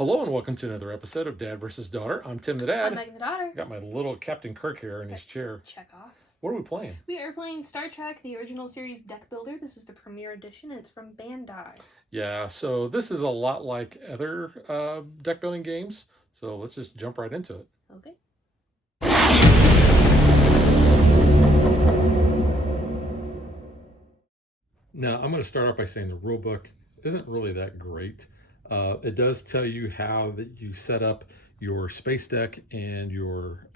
Hello and welcome to another episode of Dad versus Daughter. I'm Tim the Dad. I'm Megan the daughter. Got my little Captain Kirk here in his chair. Check off. What are we playing? We are playing Star Trek, the original series deck builder. This is the premiere edition, and it's from Bandai. Yeah, so this is a lot like other deck building games. So let's just jump right into it. Okay. Now, I'm going to start off by saying the rule book isn't really that great. It does tell you how that you set up your space deck and your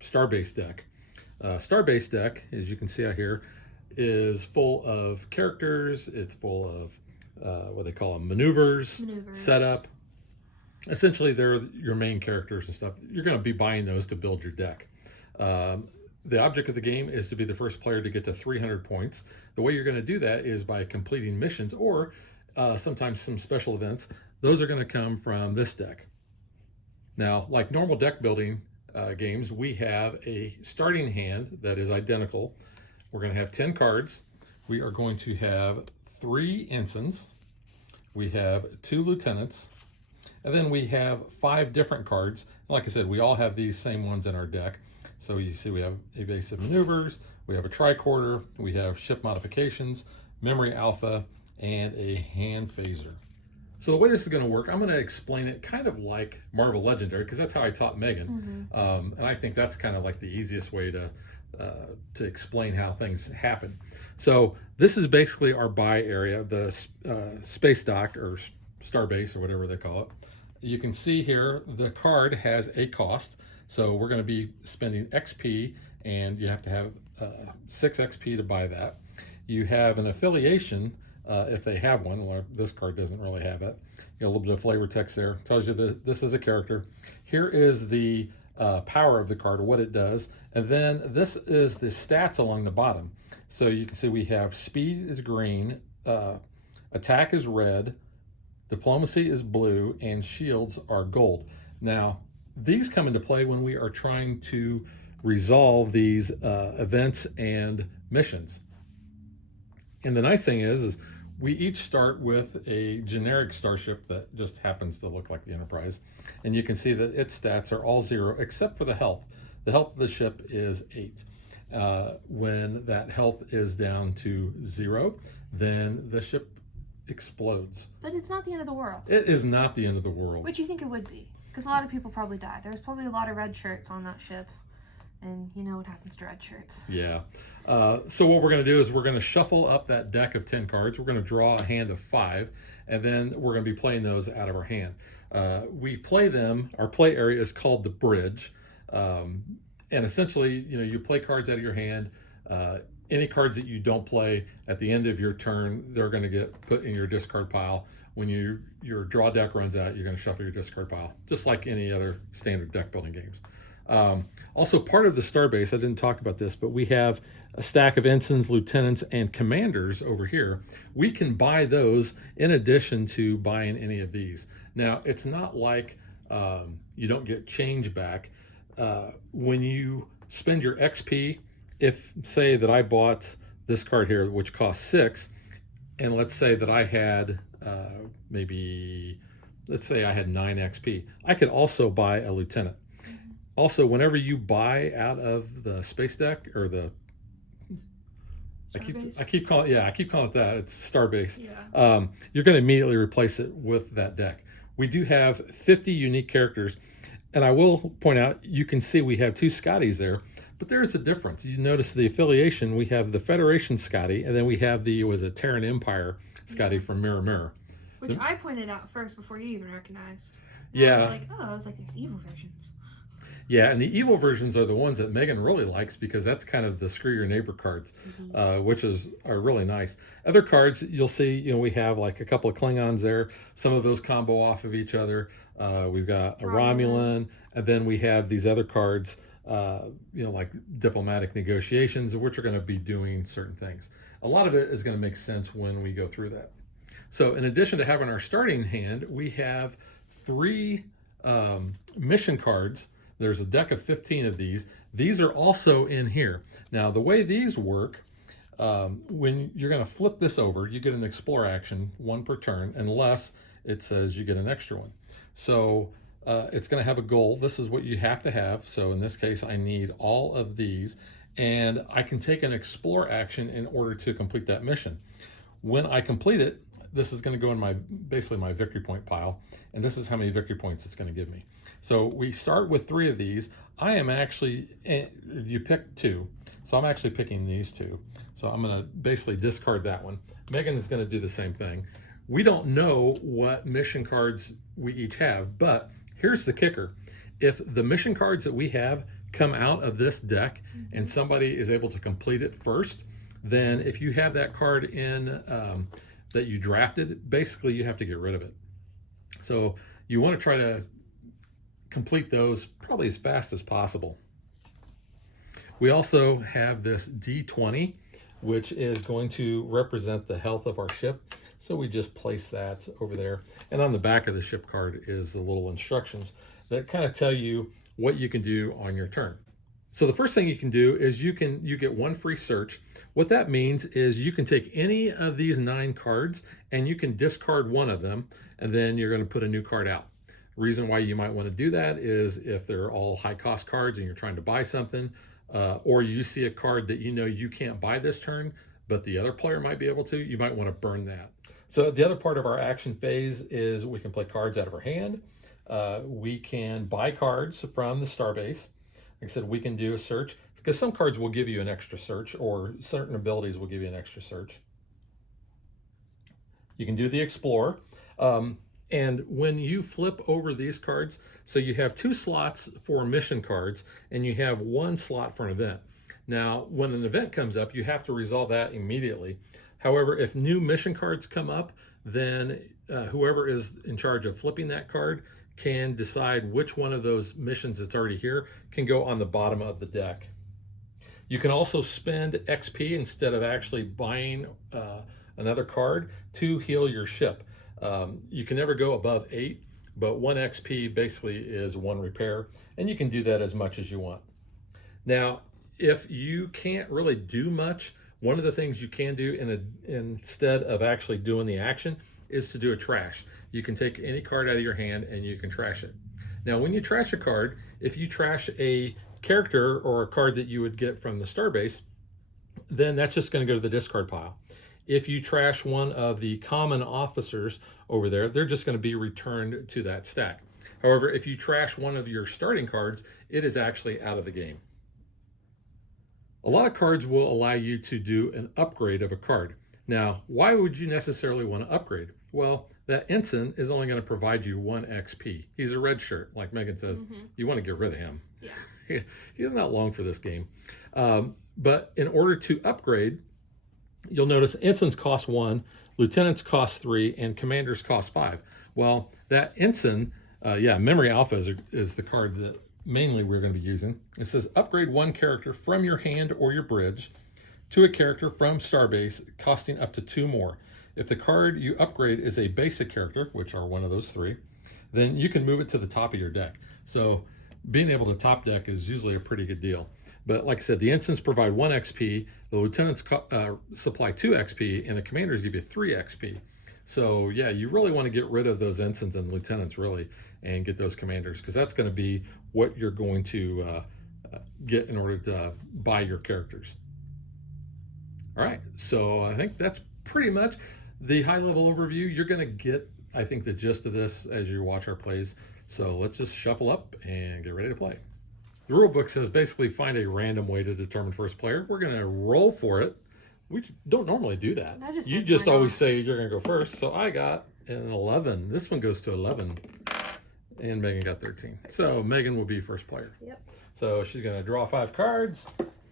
star-based deck. Star-based deck, as you can see out here, is full of characters. It's full of what they call them, maneuvers, setup. Essentially, they're your main characters and stuff. You're going to be buying those to build your deck. The object of the game is to be the first player to get to 300 points. The way you're going to do that is by completing missions or sometimes some special events. Those are going to come from this deck. Now, like normal deck building games, we have a starting hand that is identical. We're going to have 10 cards. We are going to have 3 ensigns. We have 2 lieutenants. And then we have 5 different cards. Like I said, we all have these same ones in our deck. So you see we have evasive maneuvers, we have a tricorder, we have ship modifications, memory alpha, and a hand phaser. So the way this is going to work, I'm going to explain it kind of like Marvel Legendary, because that's how I taught Megan. And I think that's kind of like the easiest way to explain how things happen. So this is basically our buy area, the space dock or starbase or whatever they call it. You can see here the card has a cost. So we're going to be spending XP, and you have to have 6 XP to buy that. You have an affiliation if they have one. Well, this card doesn't really have it. You got a little bit of flavor text there. Tells you that this is a character. Here is the power of the card, or what it does. And then this is the stats along the bottom. So you can see we have speed is green, attack is red, diplomacy is blue, and shields are gold. Now, these come into play when we are trying to resolve these events and missions. And the nice thing is we each start with a generic starship that just happens to look like the Enterprise. And you can see that its stats are all 0 except for the health. The health of the ship is 8. When that health is down to 0, then the ship explodes. But it's not the end of the world. It is not the end of the world. Which you think it would be. Because a lot of people probably die. There's probably a lot of red shirts on that ship. And you know what happens to red shirts. Yeah. So what we're going to do is we're going to shuffle up that deck of 10 cards. We're going to draw a hand of 5. And then we're going to be playing those out of our hand. We play them. Our play area is called the bridge. And essentially, you play cards out of your hand. Any cards that you don't play at the end of your turn, they're going to get put in your discard pile. When your draw deck runs out, you're going to shuffle your discard pile, just like any other standard deck building games. Also, part of the starbase, I didn't talk about this, but we have a stack of ensigns, lieutenants, and commanders over here. We can buy those in addition to buying any of these. Now, it's not like you don't get change back. When you spend your XP, if, say, that I bought this card here, which costs 6, and let's say that I had let's say I had 9 XP. I could also buy a lieutenant. Also, whenever you buy out of the space deck or the I keep calling it that. It's starbase. Yeah. You're going to immediately replace it with that deck. We do have 50 unique characters, and I will point out you can see we have 2 Scotties there. But there is a difference. You notice the affiliation. We have the Federation Scotty, and then we have the Terran Empire Scotty from Mirror Mirror. Which I pointed out first before you even recognized. Yeah. I was like, there's evil versions. Yeah, and the evil versions are the ones that Megan really likes because that's kind of the screw your neighbor cards, which are really nice. Other cards you'll see, we have like a couple of Klingons there. Some of those combo off of each other. We've got a Romulan, and then we have these other cards. Like diplomatic negotiations, which are going to be doing certain things. A lot of it is going to make sense when we go through that. So in addition to having our starting hand, we have 3 mission cards. There's a deck of 15 of these. These are also in here. Now, the way these work, when you're going to flip this over, you get an explore action, 1 per turn, unless it says you get an extra one. So it's going to have a goal. This is what you have to have. So in this case, I need all of these, and I can take an explore action in order to complete that mission. When I complete it, this is going to go in my basically my victory point pile, and this is how many victory points it's going to give me. So we start with 3 of these. I am actually, you pick 2, so I'm actually picking these 2. So I'm going to basically discard that one. Megan is going to do the same thing. We don't know what mission cards we each have, but here's the kicker. If the mission cards that we have come out of this deck and somebody is able to complete it first, then if you have that card in that you drafted, basically you have to get rid of it. So you want to try to complete those probably as fast as possible. We also have this D20, which is going to represent the health of our ship. So we just place that over there. And on the back of the ship card is the little instructions that kind of tell you what you can do on your turn. So the first thing you can do is you get 1 free search. What that means is you can take any of these 9 cards and you can discard one of them, and then you're going to put a new card out. Reason why you might want to do that is if they're all high cost cards and you're trying to buy something, or you see a card that you know you can't buy this turn, but the other player might be able to, you might want to burn that. So the other part of our action phase is we can play cards out of our hand. We can buy cards from the starbase. Like I said, we can do a search, because some cards will give you an extra search, or certain abilities will give you an extra search. You can do the explore. And when you flip over these cards, so you have 2 slots for mission cards and you have 1 slot for an event. Now, when an event comes up, you have to resolve that immediately. However, if new mission cards come up, then whoever is in charge of flipping that card can decide which one of those missions that's already here can go on the bottom of the deck. You can also spend XP instead of actually buying another card to heal your ship. You can never go above 8, but 1 XP basically is 1 repair, and you can do that as much as you want. Now, if you can't really do much, one of the things you can do instead of actually doing the action is to do a trash. You can take any card out of your hand and you can trash it. Now, when you trash a card, if you trash a character or a card that you would get from the starbase, then that's just going to go to the discard pile. If you trash one of the common officers over there, they're just going to be returned to that stack. However, if you trash one of your starting cards, it is actually out of the game. A lot of cards will allow you to do an upgrade of a card. Now, why would you necessarily want to upgrade? Well, that ensign is only going to provide you 1 XP. He's a red shirt, like Megan says. You want to get rid of him. Yeah. He is not long for this game. But in order to upgrade, you'll notice ensigns cost 1, lieutenants cost 3, and commanders cost 5. Well, that ensign, Memory Alpha is the card that mainly we're going to be using. It says upgrade 1 character from your hand or your bridge to a character from starbase, costing up to 2 more. If the card you upgrade is a basic character, which are one of those 3, then you can move it to the top of your deck. So being able to top deck is usually a pretty good deal. But like I said, the ensigns provide 1 XP, the lieutenants supply 2 XP, and the commanders give you 3 XP. So yeah, you really want to get rid of those ensigns and lieutenants really, and get those commanders, because that's going to be what you're going to get in order to buy your characters. All right, so I think that's pretty much the high-level overview. You're going to get, I think, the gist of this as you watch our plays. So let's just shuffle up and get ready to play. The rule book says basically find a random way to determine first player. We're going to roll for it. We don't normally do that. You just always say you're going to go first. So I got an 11. This one goes to 11. And Megan got 13. So Megan will be first player. Yep. So she's going to draw 5 cards,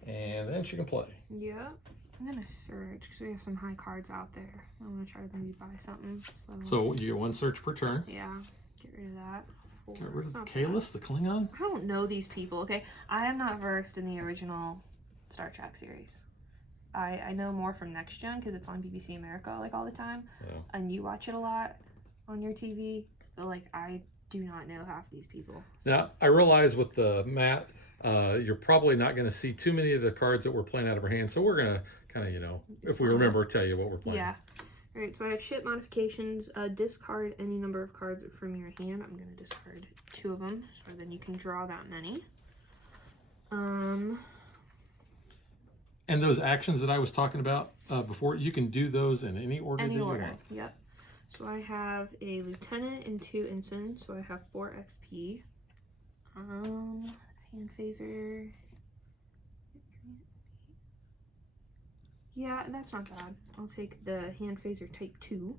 and then she can play. Yep. I'm going to search because we have some high cards out there. I'm going to try to maybe buy something. So you get 1 search per turn. Yeah. Get rid of that. Get rid of Kalis, the Klingon? I don't know these people, okay? I am not versed in the original Star Trek series. I know more from Next Gen because it's on BBC America like all the time. Yeah. And you watch it a lot on your TV. But like, I do not know half these people. Now, I realize with the Matt, you're probably not going to see too many of the cards that we're playing out of our hand. So we're going to kind of, if we remember, tell you what we're playing. Yeah. Alright, so I have ship modifications. Discard any number of cards from your hand. I'm going to discard 2 of them, so then you can draw that many. And those actions that I was talking about before, you can do those in any order that you want. Yep. So I have a lieutenant and 2 ensigns, so I have 4 XP. Hand phaser. Yeah, that's not bad. I'll take the hand phaser type 2.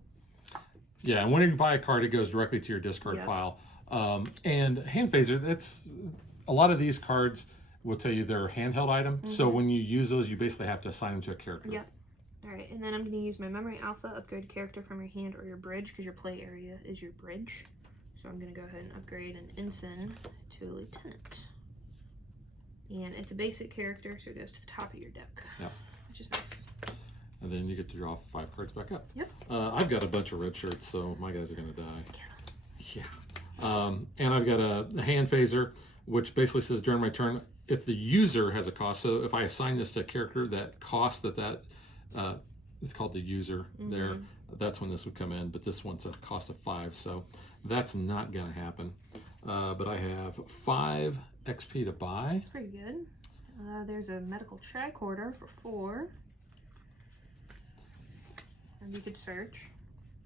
Yeah, and whenever you buy a card, it goes directly to your discard pile. And hand phaser, that's a lot of these cards will tell you they're a handheld item. So when you use those, you basically have to assign them to a character. Yep. All right, and then I'm going to use my memory alpha, upgrade character from your hand or your bridge, because your play area is your bridge. So I'm going to go ahead and upgrade an ensign to a lieutenant. And it's a basic character, so it goes to the top of your deck. Yep. Which is nice. And then you get to draw 5 cards back up. Yep. I've got a bunch of red shirts, so my guys are going to die. Yeah. And I've got a hand phaser, which basically says during my turn, if the user has a cost, so if I assign this to a character, that cost it's called the user there, that's when this would come in, but this one's a cost of 5, so that's not going to happen. But I have 5 XP to buy. That's pretty good. There's a medical tricorder for 4. And you could search,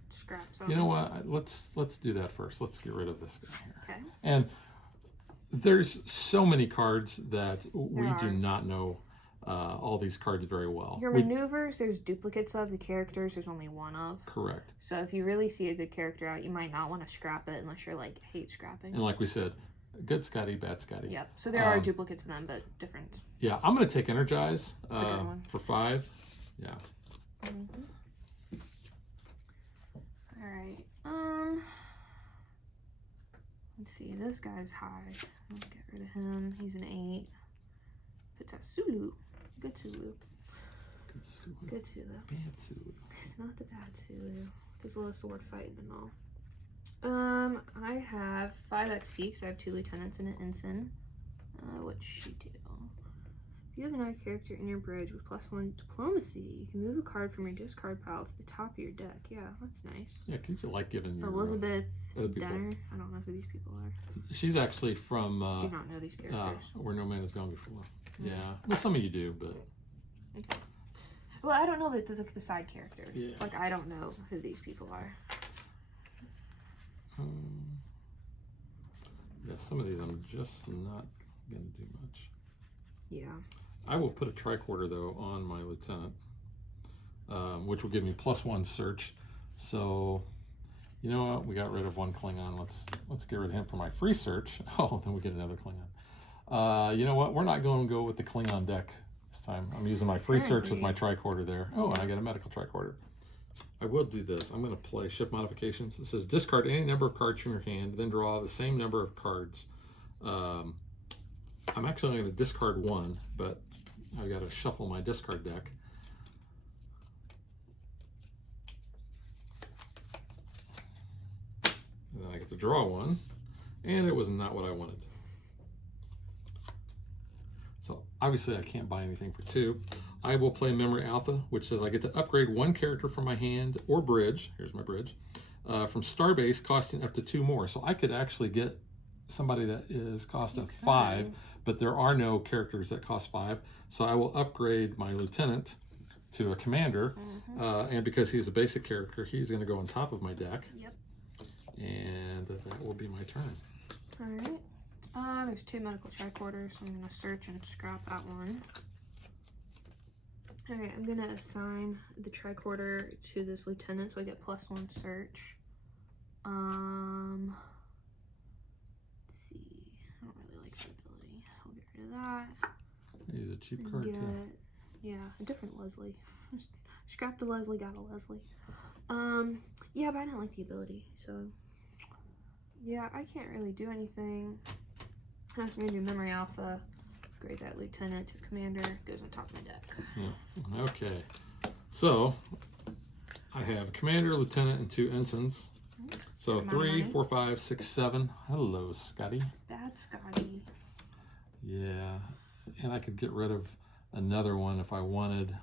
scrap some. You know what? Let's do that first. Let's get rid of this guy here. Okay. And there's so many cards that we do not know all these cards very well. Your maneuvers, there's duplicates of. The characters, there's only 1 of. Correct. So if you really see a good character out, you might not want to scrap it unless you're like, hate scrapping. And like we said, good Scotty, bad Scotty. Yep. So there are duplicates of them, but different. Yeah, I'm going to take Energize That's a good one. for 5. Yeah. Alright. Let's see. This guy's high. Let's get rid of him. He's an 8. Puts out Sulu. Good Sulu. Good Sulu. Good Sulu. Bad Sulu. It's not the bad Sulu. This little sword fighting and all. I have 5 XP because I have 2 lieutenants and an ensign. What's she do? If you have another character in your bridge with +1 diplomacy, you can move a card from your discard pile to the top of your deck. Yeah, that's nice. Yeah, because you like giving your Elizabeth other people. Denner. I don't know who these people are. She's actually from Do not know these characters. Where No Man Has Gone Before. Yeah, well, some of you do, but Okay. Well, I don't know the side characters. Yeah. Like, I don't know who these people are. Yeah, some of these I'm just not going to do much. Yeah. I will put a tricorder, though, on my lieutenant, which will give me +1 search. So, you know what? We got rid of 1 Klingon. Let's get rid of him for my free search. Oh, then we get another Klingon. You know what? We're not going to go with the Klingon deck this time. I'm using my free search with my tricorder there. Oh, and I get a medical tricorder. I will do this. I'm going to play ship modifications. It says discard any number of cards from your hand, then draw the same number of cards. I'm actually going to discard 1, but I've got to shuffle my discard deck. And then I get to draw 1, and it was not what I wanted. So obviously I can't buy anything for 2. I will play Memory Alpha, which says I get to upgrade 1 character from my hand or bridge. Here's my bridge. From Starbase, costing up to 2 more. So I could actually get somebody that is cost of 5, but there are no characters that cost 5. So I will upgrade my lieutenant to a commander, and because he's a basic character, he's going to go on top of my deck. Yep. And that will be my turn. All right. There's 2 medical tricorders, so I'm going to search and scrap that one. All right, I'm going to assign the tricorder to this lieutenant, so I get +1 search. Let's see. I don't really like the ability. I'll get rid of that. He's a cheap card, too. Yeah, a different Leslie. Scrapped a Leslie, got a Leslie. Yeah, but I didn't like the ability, so yeah, I can't really do anything. I'm going to do Memory Alpha, upgrade that lieutenant to commander, goes on top of my deck. Yeah. Okay, so I have commander, lieutenant, and 2 ensigns. So 3, 4, 5, 6, 7. Hello, Scotty. Bad Scotty. Yeah, and I could get rid of another one if I wanted.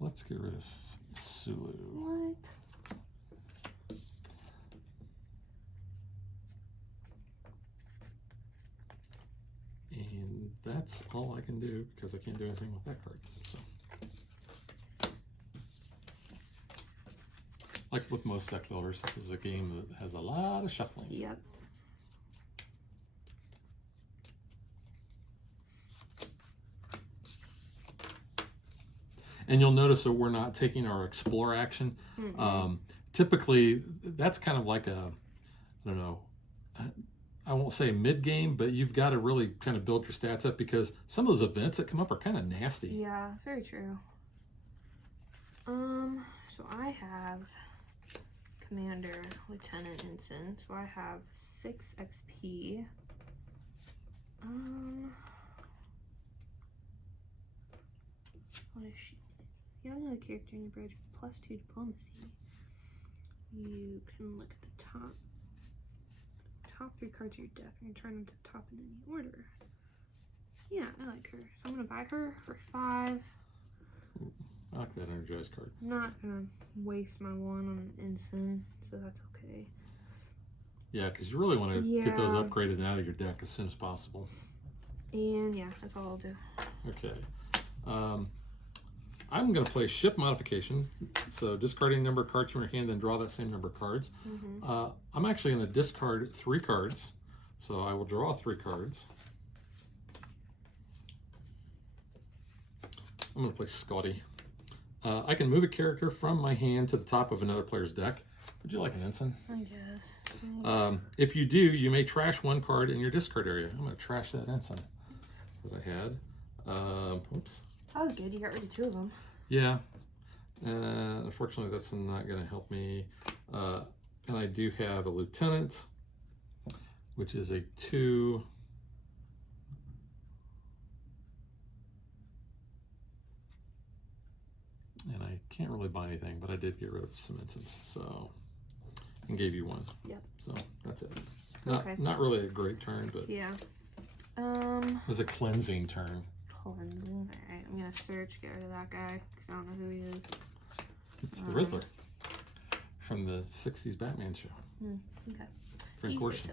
let's get rid of Sulu. What? And that's all I can do because I can't do anything with that card. So. Like with most deck builders, this is a game that has a lot of shuffling. Yep. And you'll notice that we're not taking our explore action. Typically, that's kind of like a, I don't know, I won't say mid-game, but you've got to really kind of build your stats up because some of those events that come up are kind of nasty. Yeah, it's very true. So I have Commander, Lieutenant, Ensign. So I have 6 XP. What is she? You have another character in your bridge with +2 diplomacy. You can look at the top 3 cards of your deck and turn them to the top in any order. Yeah, I like her. So I'm gonna buy her for 5. I like that energized card. I'm not gonna waste my 1 on an ensign, so that's okay. Yeah, because you really want to get those upgraded and out of your deck as soon as possible. And yeah, that's all I'll do. Okay. I'm going to play ship modification. So discarding a number of cards from your hand, then draw that same number of cards. I'm actually going to discard 3 cards. So I will draw 3 cards. I'm going to play Scotty. I can move a character from my hand to the top of another player's deck. Would you like an ensign? I guess. If you do, you may trash 1 card in your discard area. I'm going to trash that ensign that I had. Oops. That was good. You got rid of 2 of them. Yeah. Unfortunately, that's not going to help me. And I do have a lieutenant, which is a 2. And I can't really buy anything, but I did get rid of some ensigns, so, and gave you 1. Yep. So that's it. Okay. Not really a great turn, but yeah. It was a cleansing turn. Cleansing. Alright, I'm gonna search, get rid of that guy, because I don't know who he is. It's the Riddler from the 60s Batman show. Okay. Frank Gorshin.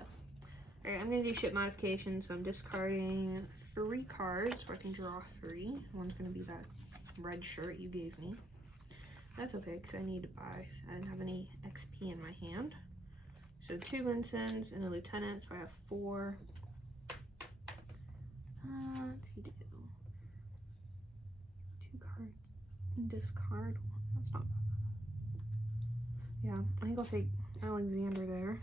Alright, I'm gonna do ship modification, so I'm discarding 3 cards so I can draw 3. One's gonna be that red shirt you gave me. That's okay, because I need to buy. I didn't have any XP in my hand. So 2 ensigns and a lieutenant, so I have 4. Let's see, 2 cards. Discard 1. That's not bad. Yeah, I think I'll take Alexander there.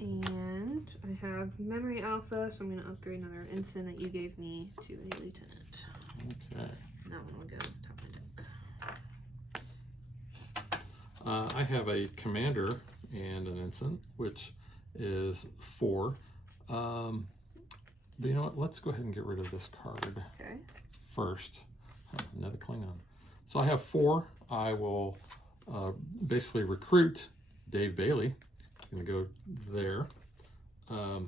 And I have Memory Alpha, so I'm going to upgrade another ensign that you gave me to a lieutenant. Okay. That one will go top of deck. I have a commander and an ensign, which is 4. But you know what? Let's go ahead and get rid of this card first. Another Klingon. So I have 4. I will basically recruit Dave Bailey. He's going to go there. Now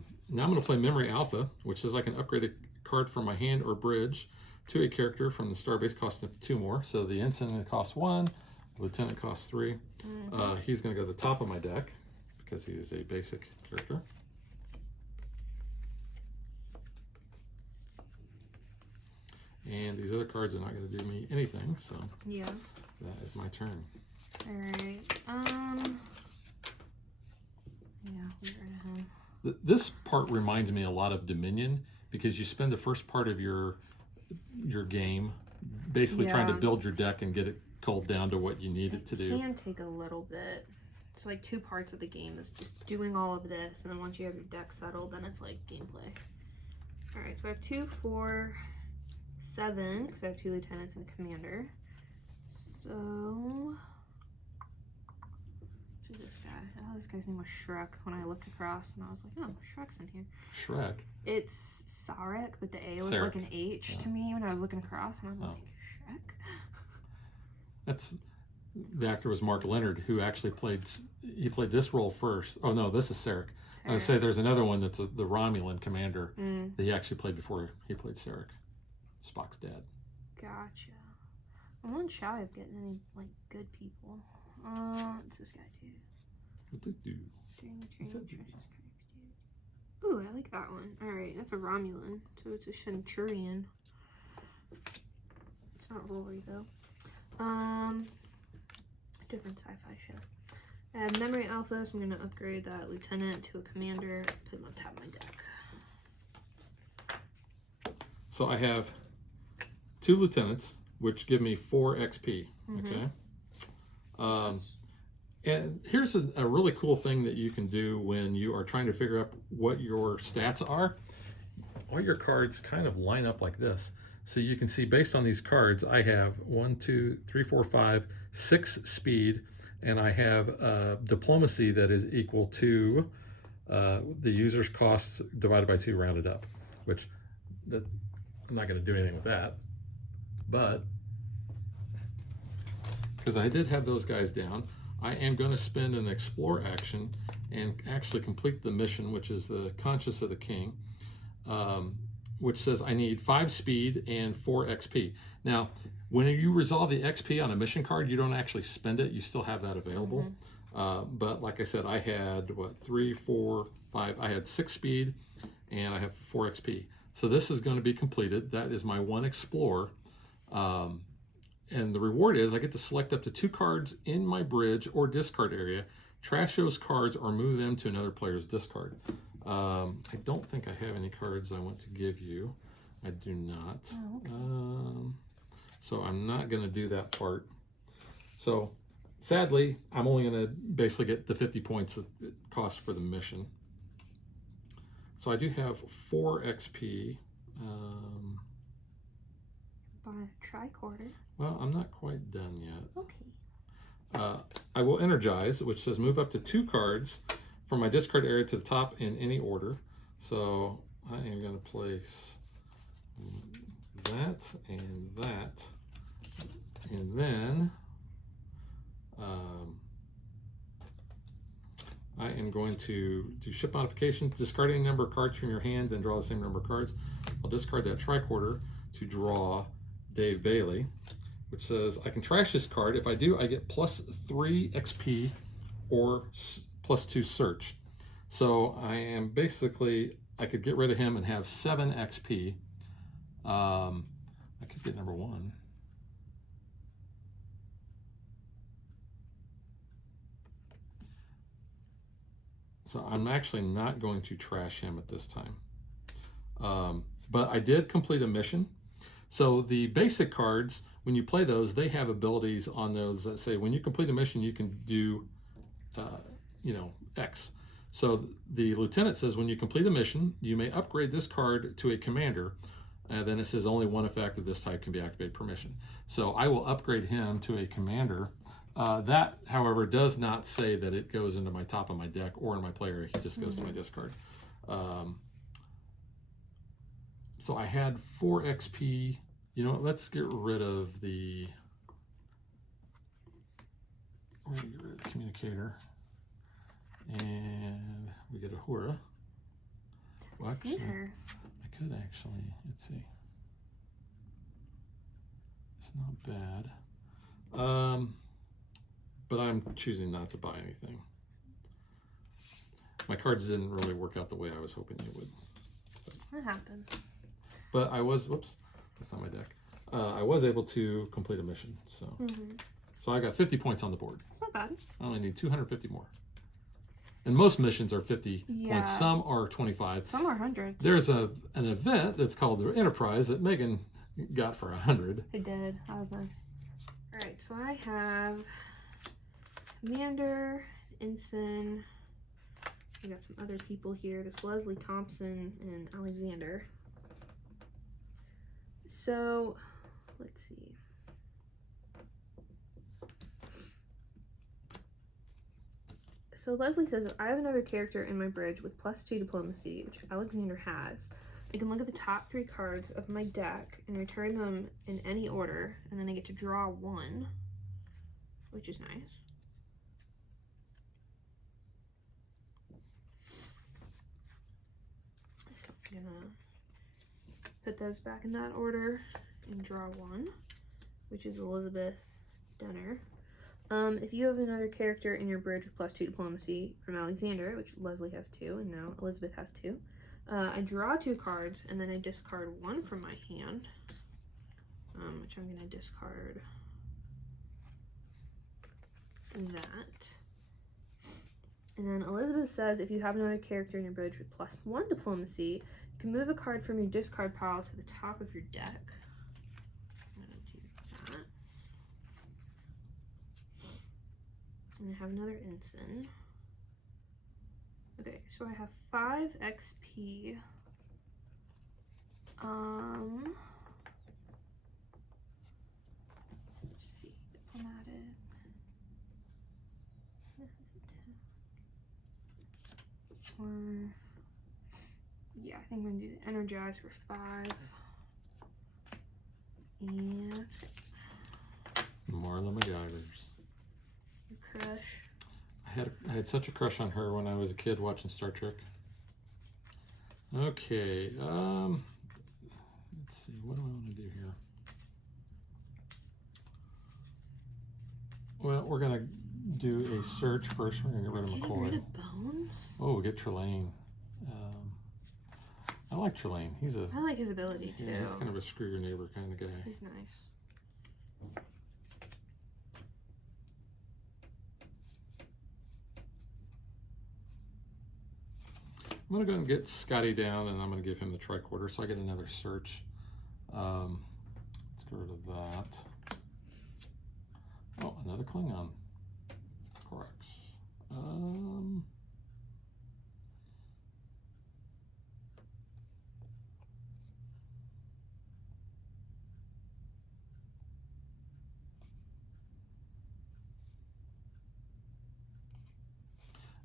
I'm going to play Memory Alpha, which says I can upgrade a card from my hand or bridge to a character from the starbase costing 2 more. So the ensign costs 1, the lieutenant costs 3. He's going to go to the top of my deck because he is a basic character. And these other cards are not going to do me anything, so yeah, that is my turn. All right. Yeah, we're gonna have. This part reminds me a lot of Dominion because you spend the first part of your game basically trying to build your deck and get it culled down to what you need it to do. It can take a little bit. It's like 2 parts of the game is just doing all of this, and then once you have your deck settled, then it's like gameplay. All right, so I have 2, 4, 7 because I have 2 lieutenants and a commander. So who's this guy? Oh, this guy's name was Shrek when I looked across, and I was like, oh, Shrek's in here. Shrek. It's Sarek, but the A looked Sarek. like an H to me when I was looking across, and I'm like, Shrek? That's the actor was Mark Leonard, who actually played this role first. Oh no, this is Sarek. I would say there's another one that's the Romulan commander that he actually played before he played Sarek, Spock's dad. Gotcha. I'm one shy of getting any, like, good people. What's this guy do? What does it do? What's that do? Ooh, I like that one. Alright, that's a Romulan. So it's a Centurion. It's not Rory, though. Different sci-fi show. I have Memory Alpha, so I'm going to upgrade that Lieutenant to a Commander. Put him on top of my deck. So I have 2 Lieutenants, which give me 4 XP. Okay. And here's a really cool thing that you can do when you are trying to figure out what your stats are. All your cards kind of line up like this. So you can see based on these cards, I have 1, 2, 3, 4, 5, 6 speed, and I have diplomacy that is equal to the user's cost divided by 2 rounded up, which I'm not going to do anything with that. But because I did have those guys down, I am going to spend an explore action and actually complete the mission, which is the Conscience of the King, which says I need 5 speed and 4 XP. Now, when you resolve the XP on a mission card, you don't actually spend it. You still have that available. But like I said, I had, 3, 4, 5. I had 6 speed and I have 4 XP. So this is going to be completed. That is my 1 explore. And the reward is I get to select up to 2 cards in my bridge or discard area, trash those cards, or move them to another player's discard. I don't think I have any cards I want to give you. I do not. Oh, okay. So I'm not going to do that part. So sadly, I'm only going to basically get the 50 points that it costs for the mission. So I do have 4 XP. Buy a tricorder. Well, I'm not quite done yet. Okay. I will energize, which says move up to 2 cards from my discard area to the top in any order. So I am going to place that and that. And then I am going to do ship modification, discard any number of cards from your hand, then draw the same number of cards. I'll discard that tricorder to draw Dave Bailey, which says I can trash this card. If I do, I get +3 XP or +2 search. So I am basically, I could get rid of him and have 7 XP. I could get number 1. So I'm actually not going to trash him at this time. But I did complete a mission. So the basic cards, when you play those, they have abilities on those that say when you complete a mission, you can do, X. So the lieutenant says when you complete a mission, you may upgrade this card to a commander. And then it says only 1 effect of this type can be activated per mission. So I will upgrade him to a commander. That, however, does not say that it goes into my top of my deck or in my player. It just goes to my discard. So I had 4 XP. You know what? Let's get rid of the. We're going to get rid of the communicator. And we get a Hura. Well, actually, I could actually. Let's see. It's not bad. But I'm choosing not to buy anything. My cards didn't really work out the way I was hoping they would. That happened. But I was, whoops, that's not my deck. I was able to complete a mission. So so I got 50 points on the board. It's not bad. I only need 250 more. And most missions are 50 Yeah. points. Some are 25. Some are 100. There's an event that's called the Enterprise that Megan got for 100. I did. That was nice. Alright, so I have Commander, Ensign. I got some other people here. That's Leslie Thompson and Alexander. So, let's see. So Leslie says, if I have another character in my bridge with +2 diplomacy, which Alexander has, I can look at the top 3 cards of my deck and return them in any order, and then I get to draw 1, which is nice. I'm gonna put those back in that order and draw 1. which is Elizabeth Denner. If you have another character in your bridge with +2 diplomacy from Alexander, which Leslie has 2, and now Elizabeth has 2, I draw 2 cards, and then I discard 1 from my hand, which I'm going to discard that. And then Elizabeth says if you have another character in your bridge with +1 diplomacy, you can move a card from your discard pile to the top of your deck. I'm going to do that. And I have another ensign. Okay, so I have 5 XP. Let's see, diplomatic. Or yeah, I think I'm gonna do the energize for 5. And Marla McGivers. your crush. I had such a crush on her when I was a kid watching Star Trek. Okay, let's see, what do I want to do here? Well, we're gonna do a search first. We're gonna get rid of McCoy. Get rid of Bones? Oh, we get Trelane. I like Trelane. I like his ability too. Yeah, he's kind of a screw your neighbor kind of guy. He's nice. I'm going to go and get Scotty down, and I'm going to give him the tricorder, so I get another search. Let's get rid of that. Oh, another Klingon. Corax.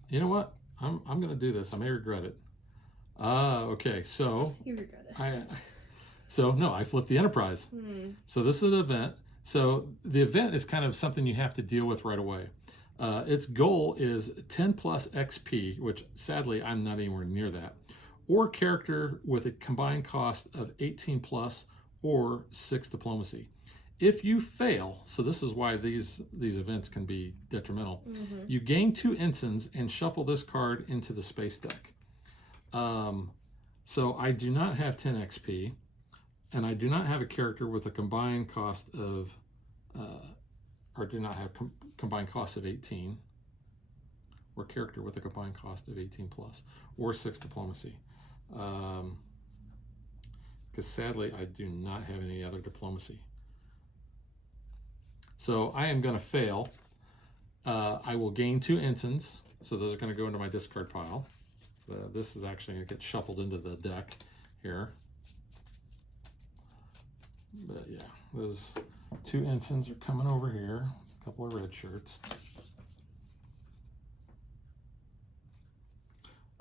You know what? I'm going to do this. I may regret it. Okay, so You regret it. I flipped the Enterprise. So this is an event. So the event is kind of something you have to deal with right away. Its goal is 10 plus XP, which sadly I'm not anywhere near that, or character with a combined cost of 18 plus or 6 diplomacy. If you fail, so this is why these events can be detrimental, you gain 2 ensigns and shuffle this card into the space deck. So I do not have 10 XP, and I do not have a character with a combined cost of, or do not have combined cost of 18, or character with a combined cost of 18 plus, or 6 diplomacy. Because sadly, I do not have any other diplomacy. So I am going to fail. I will gain 2 ensigns, so those are going to go into my discard pile. This is actually going to get shuffled into the deck here. But yeah, those 2 ensigns are coming over here. A couple of red shirts.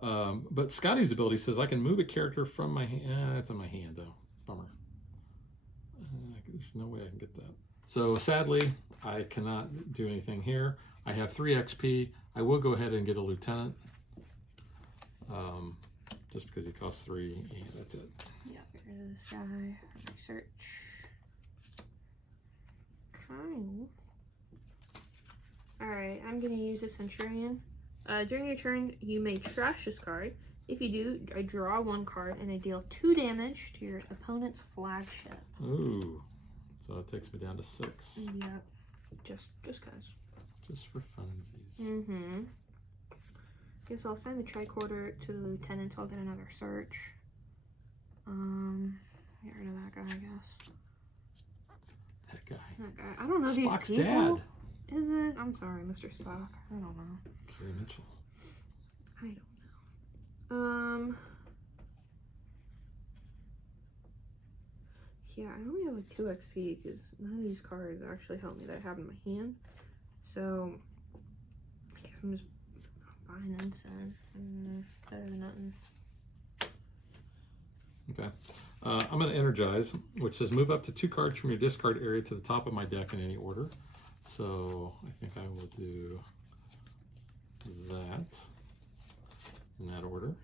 But Scotty's ability says I can move a character from my hand. It's in my hand though. Bummer. There's no way I can get that. So sadly, I cannot do anything here. I have 3 XP. I will go ahead and get a lieutenant. Just because he costs 3, and that's it. Yeah, get rid of this guy. Research. Kyle. Alright, I'm going to use a Centurion. During your turn, you may trash this card. If you do, I draw 1 card and I deal 2 damage to your opponent's flagship. Ooh. So it takes me down to 6. Yep. Just cause. Just for funsies. Guess I'll send the tricorder to the lieutenant, so I'll get another search. Get rid of that guy, I guess. That guy. I don't know Spock's these people. dad. Is it? I'm sorry, Mr. Spock. I don't know. Carrie Mitchell. I don't know. Yeah, I only have like 2 XP because none of these cards actually help me that I have in my hand. So I guess I'm just buying ensign. Better than nothing. Okay. I'm going to energize, which says move up to 2 cards from your discard area to the top of my deck in any order. So I think I will do that in that order.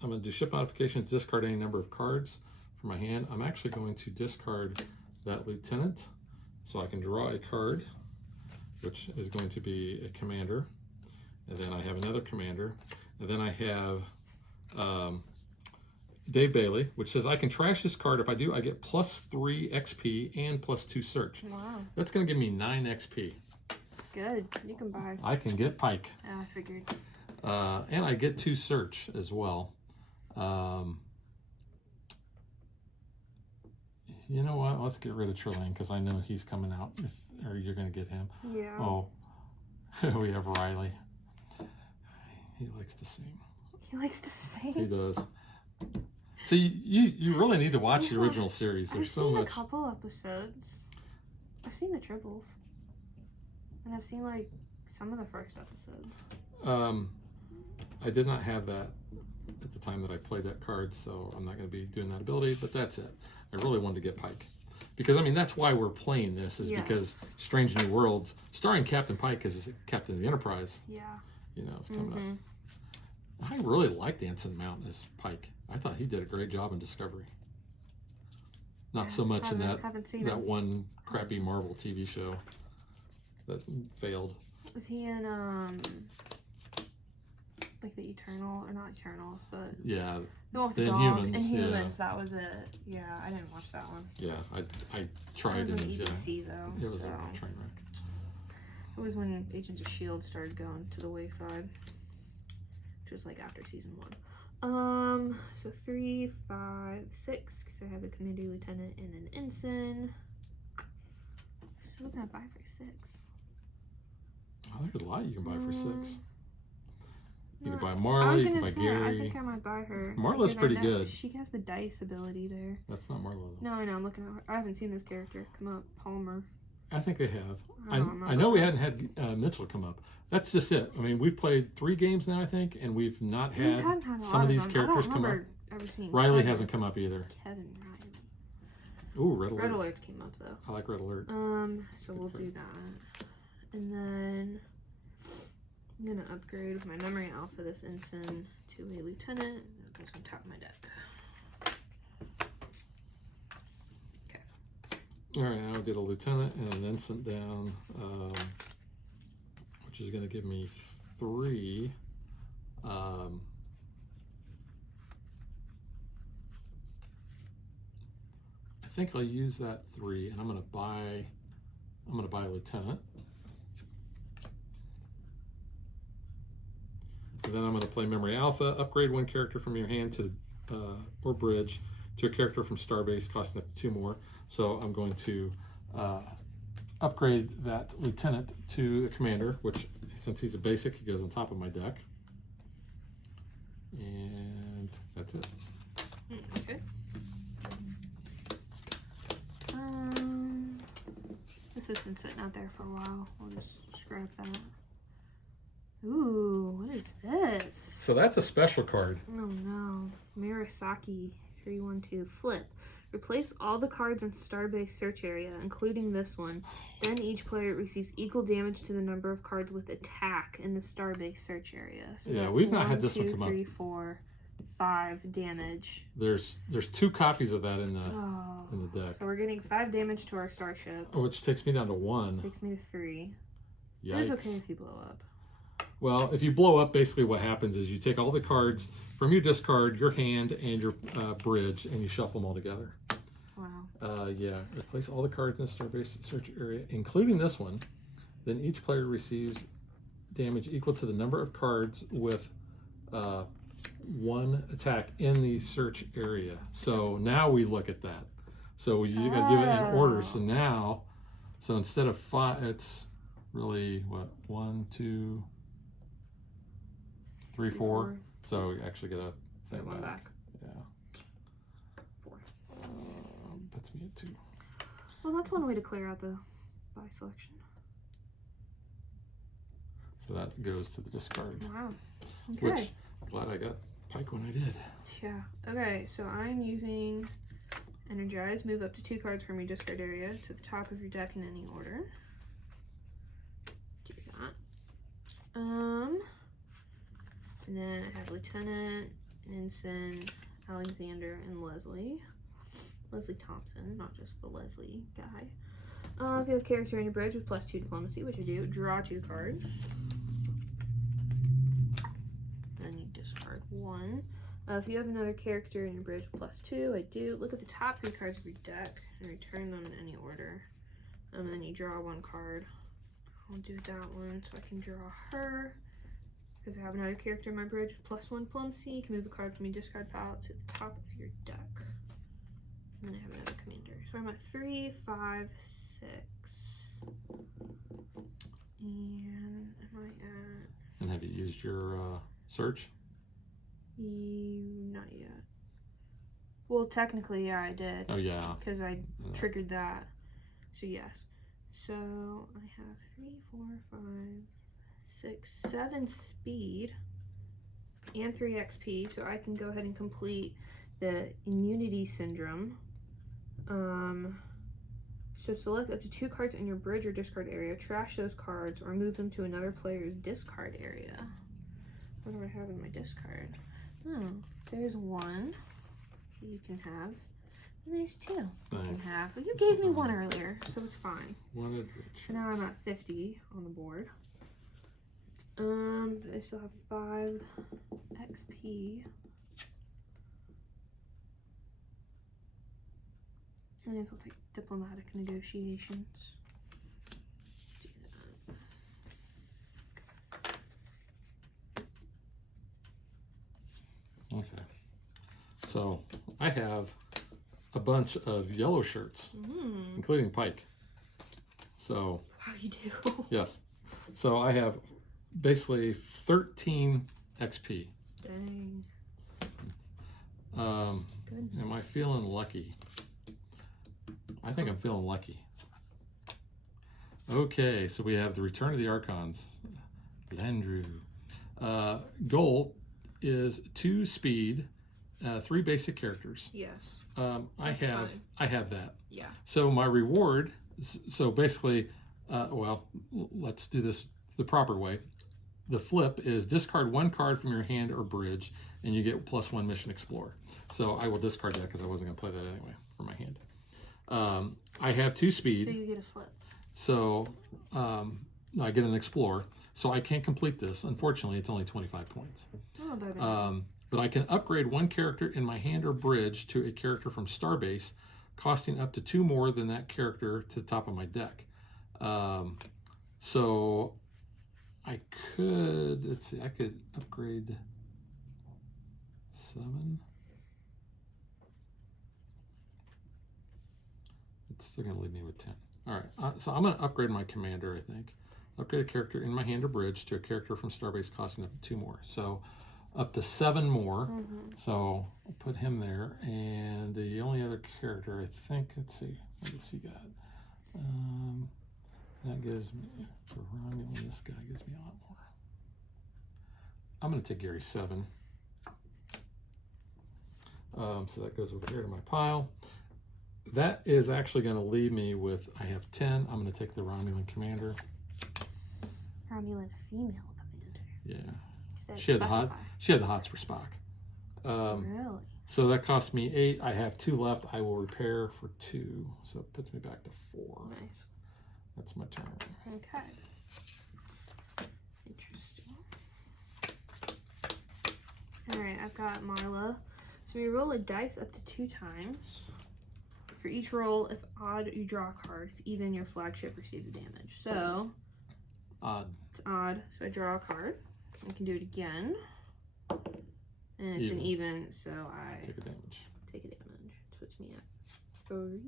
I'm going to do ship modification, discard any number of cards from from my hand. I'm actually going to discard that lieutenant so I can draw a card, which is going to be a commander. And then I have another commander. And then I have Dave Bailey, which says I can trash this card. If I do, I get +3 XP and +2 search. Wow. That's going to give me 9 XP. It's good. You can buy. I can get Pike. Yeah, I figured. And I get 2 search as well. You know what? Let's get rid of Trillane because I know he's coming out. Or you're going to get him. Yeah. Oh, we have Riley. He likes to sing. He likes to sing. He does. So you really need to watch the original series. There's so much. I've seen a couple episodes. I've seen the triples. And I've seen like some of the first episodes. I did not have that at the time that I played that card, so I'm not going to be doing that ability, but that's it. I really wanted to get Pike. Because, I mean, that's why we're playing this, is because Strange New Worlds, starring Captain Pike as Captain of the Enterprise. Yeah. You know, it's coming up. I really liked Anson Mount as Pike. I thought he did a great job in Discovery. Not so much in that one crappy Marvel TV show that failed. Was he in like the Eternal, or not Eternals, but yeah, the one with the dog. Inhumans, that was it. Yeah, I didn't watch that one. Yeah, I tried. It was an EBC though. It was a train wreck. It was when Agents of S.H.I.E.L.D. started going to the wayside, which was like after season 1. So 3, 5, 6, because I have a commander lieutenant and an ensign. Still looking at buy for 6. Oh, there's a lot you can buy for 6. You can buy Marla, you can buy Gary. I think I might buy her. Marla's pretty good. She has the dice ability there. That's not Marla though. No, I know. I'm looking at her. I haven't seen this character come up. Palmer. I think I have. I know we hadn't had Mitchell come up. That's just it. I mean, we've played 3 games now, I think, and we've not had some of these characters come up. Riley hasn't come up either. Kevin Riley. Ooh, Red Alert. Red Alert's came up though. I like Red Alert. So we'll do that, and then I'm gonna upgrade with my memory alpha this ensign to a lieutenant. That goes on top of my deck. All right, I'll get a lieutenant and an ensign down, which is going to give me 3. I think I'll use that 3, and I'm going to buy a lieutenant. And then I'm going to play Memory Alpha, upgrade 1 character from your hand to or bridge to a character from Starbase, costing up to 2 more. So I'm going to upgrade that lieutenant to a commander, which since he's a basic, he goes on top of my deck. And that's it. Okay. This has been sitting out there for a while. We'll just scrap that. Ooh, what is this? So that's a special card. Oh no. Murasaki 312 flip. Replace all the cards in Starbase search area, including this one. Then each player receives equal damage to the number of cards with attack in the Starbase search area. So yeah, we've not had this one come 3, 4, 5 damage. There's 2 copies of that in the deck. So we're getting 5 damage to our starship. Which takes me down to 1. Takes me to 3. Yikes. It's okay if you blow up. Well, if you blow up, basically what happens is you take all the cards from your discard, your hand, and your bridge, and you shuffle them all together. Wow. Yeah, replace all the cards in the Starbase search area, including this one. Then each player receives damage equal to the number of cards with 1 attack in the search area. So now we look at that. So you got to do it in order. So now, instead of 5, it's really what, 1, 2, 3, 4. So you actually get a thing back. Yeah. 4. Puts me at 2. Well, that's one way to clear out the buy selection. So that goes to the discard. Wow. Okay. Which, I'm glad I got Pike when I did. Yeah. Okay, so I'm using Energize. Move up to 2 cards from your discard area to the top of your deck in any order. Do that. And then I have Lieutenant, Ensign, Alexander, and Leslie. Leslie Thompson, not just the Leslie guy. If you have a character in your bridge with +2 diplomacy, which I do, draw 2 cards. Then you discard 1. If you have another character in your bridge with +2, I do. Look at the top 3 cards of your deck and return them in any order. And then you draw 1 card. I'll do that one so I can draw her. Because I have another character in my bridge with +1 diplomacy. You can move the card from your discard pile to the top of your deck. And then I have another commander. So I'm at 3, 5, 6. And am I at... And have you used your search? Not yet. Well, technically, yeah, I did. Oh, yeah. Because I triggered that. So, yes. So, I have 3, 4, 5, 6, 7 speed and 3 XP. So, I can go ahead and complete the immunity syndrome. So select up to 2 cards in your bridge or discard area, trash those cards, or move them to another player's discard area. What do I have in my discard? Oh, there's 1 you can have, and there's 2 you can have. Well, you gave me 1 earlier, so it's fine. So now I'm at 50 on the board. I still have 5 XP. And this will take diplomatic negotiations. Do that. Okay. So I have a bunch of yellow shirts, including Pike. So. Wow, you do. Yes. So I have basically 13 XP. Dang. Am I feeling lucky? I think I'm feeling lucky. Okay, so we have the Return of the Archons. Landru. Goal is 2 speed, 3 basic characters. Yes. I have that. Yeah. So my reward. So basically, well, let's do this the proper way. The flip is discard 1 card from your hand or bridge, and you get +1 Mission Explorer. So I will discard that because I wasn't going to play that anyway for my hand. I have 2 speed. So you get a flip. So I get an Explorer. So I can't complete this. Unfortunately, it's only 25 points. Oh, but I can upgrade 1 character in my hand or bridge to a character from Starbase, costing up to 2 more than that character to the top of my deck. So I could, let's see, I could upgrade 7. It's still going to leave me with 10. All right, so I'm going to upgrade my commander, I think. Upgrade a character in my hand or bridge to a character from Starbase costing up to 2 more. So up to 7 more. So I'll put him there. And the only other character, I think, let's see, what does he got? That gives me, for Romulan, this guy gives me a lot more. I'm going to take Gary 7. So that goes over here to my pile. That is actually going to leave me with, I have 10. I'm going to take the Romulan commander. Romulan female commander. Yeah. She had the hots for Spock. Really? So that cost me 8. I have 2 left. I will repair for 2. So it puts me back to 4. Nice. That's my turn. Okay. Interesting. Alright, I've got Marla. So we roll a dice up to 2 times. For each roll, if odd, you draw a card. If even, your flagship receives a damage. So, odd. It's odd. So I draw a card. I can do it again. And it's an even, so I take a damage. It puts me at 3.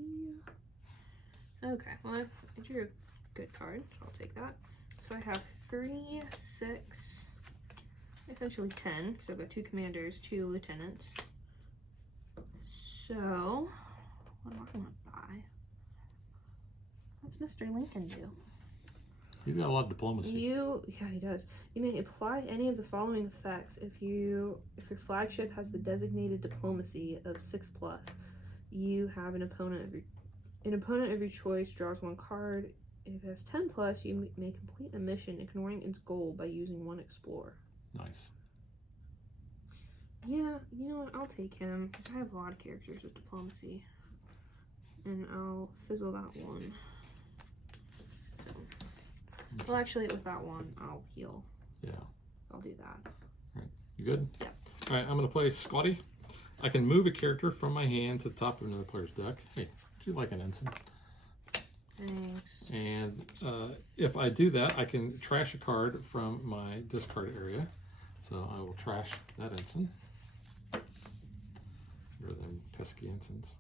Okay, well, I drew a good card, so I'll take that. So I have 3, 6, essentially 10, because I've got 2 commanders, 2 lieutenants. So, what do I want to buy? What's Mr. Lincoln do? He's got a lot of diplomacy. Yeah, he does. You may apply any of the following effects if your flagship has the designated diplomacy of 6+. You have an opponent of your choice draws 1 card. If it has 10+, you may complete a mission ignoring its goal by using 1 Explorer. Nice. Yeah, you know what? I'll take him because I have a lot of characters with diplomacy. and I'll fizzle that one. So, well, actually, with that one, I'll heal. Yeah. I'll do that. All right. You good? Yeah. All right, I'm going to play Scotty. I can move a character from my hand to the top of another player's deck. Hey, do you like an ensign? Thanks. And if I do that, I can trash a card from my discard area. So I will trash that ensign. Rather than pesky ensigns.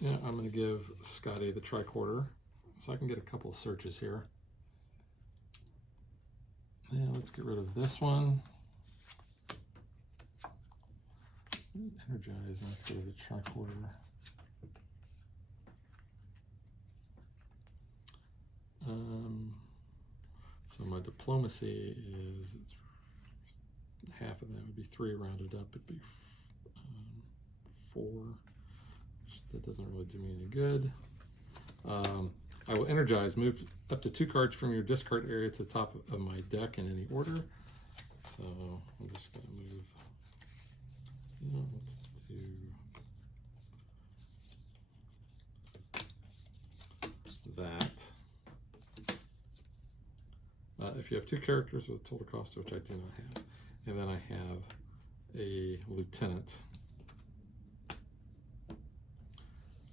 Yeah, I'm going to give Scotty the tricorder, so I can get a couple of searches here. Yeah, let's get rid of this one. Energize, let's go to the tricorder. So my diplomacy is, half of that would be 3 rounded up, it'd be 4. That doesn't really do me any good. I will energize, move up to 2 cards from your discard area to the top of my deck in any order. So I'm just going to move, let's do that. If you have 2 characters with a total cost, which I do not have, and then I have a lieutenant,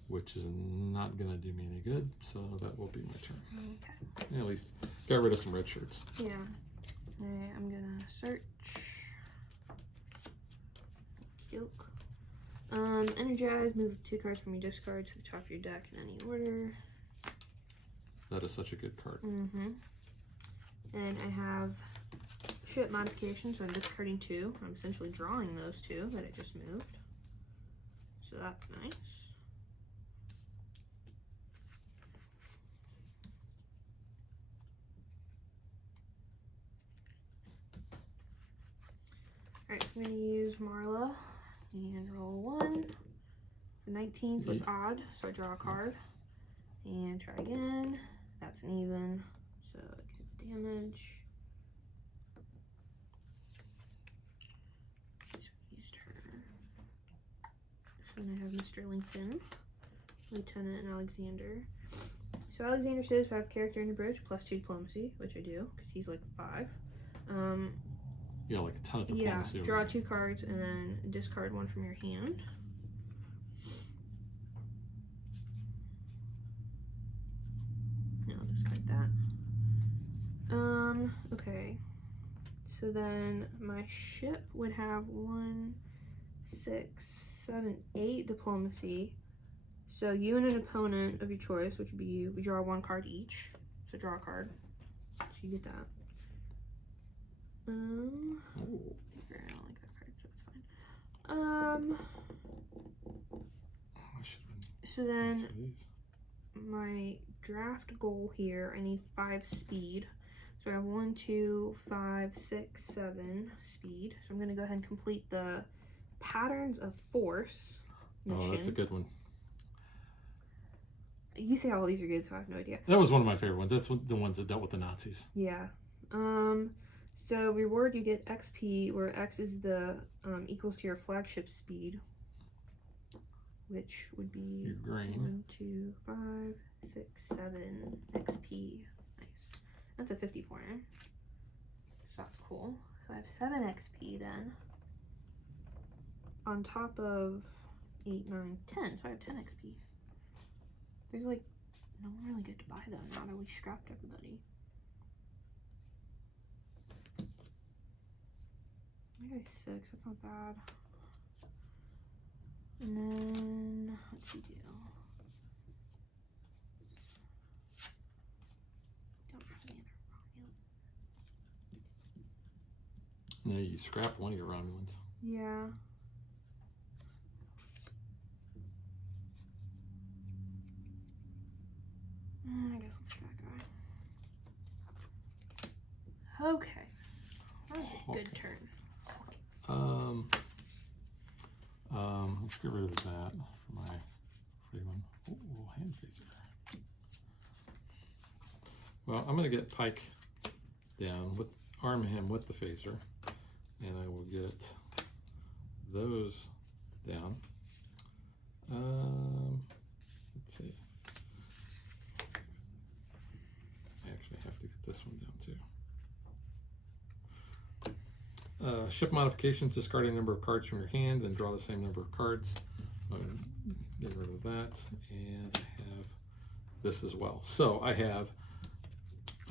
which is not going to do me any good, so that will be my turn. Okay. At least got rid of some red shirts. Yeah. All right, I'm going to search. Joke. Energize, move 2 cards from your discard to the top of your deck in any order. That is such a good card. Mm-hmm. And I have ship modification, so I'm discarding 2. I'm essentially drawing those 2 that I just moved. So that's nice. Alright, so I'm going to use Marla and roll 1. It's a 19, so it's odd, so I draw a card. And try again. That's an even, so it can damage. So I used her. And I have Mr. Lincoln, Lieutenant, and Alexander. So Alexander says if I have character in your bridge, +2 diplomacy, which I do, because he's like 5. Yeah, like a ton of diplomacy. Yeah, draw 2 cards and then discard 1 from your hand. I'll discard that. Okay. So then my ship would have 1, 6, 7, 8 diplomacy. So you and an opponent of your choice, which would be you, we draw 1 card each. So draw a card. So you get that. I don't like that card, so it's fine. So then my draft goal here, I need 5 speed. So I have 1, 2, 5, 6, 7 speed. So I'm gonna go ahead and complete the Patterns of Force mission. Oh, that's a good one. You say all these are good, so I have no idea. That was one of my favorite ones. That's the ones that dealt with the Nazis. Yeah. So reward, you get XP, where X is the equals to your flagship speed, which would be your green. 1, 2, 5, 6, 7 XP. Nice. That's a 50 pointer. So that's cool. So I have 7 XP then. On top of 8, 9, 10. So I have 10 XP. There's like no one really good to buy though now that we scrapped everybody. I got 6, that's not bad. And then, what's he do? Don't have any other Romulan. No, you scrapped one of your Romulans. Yeah. I guess we'll pick that guy. Okay. That was a good turn. Let's get rid of that for my free one. Ooh, hand phaser. Well, I'm gonna get Pike down. arm him with the phaser, and I will get those down. Let's see. I actually have to get this one down too. Ship modifications, discard a number of cards from your hand and draw the same number of cards. Get rid of that, and I have this as well. So I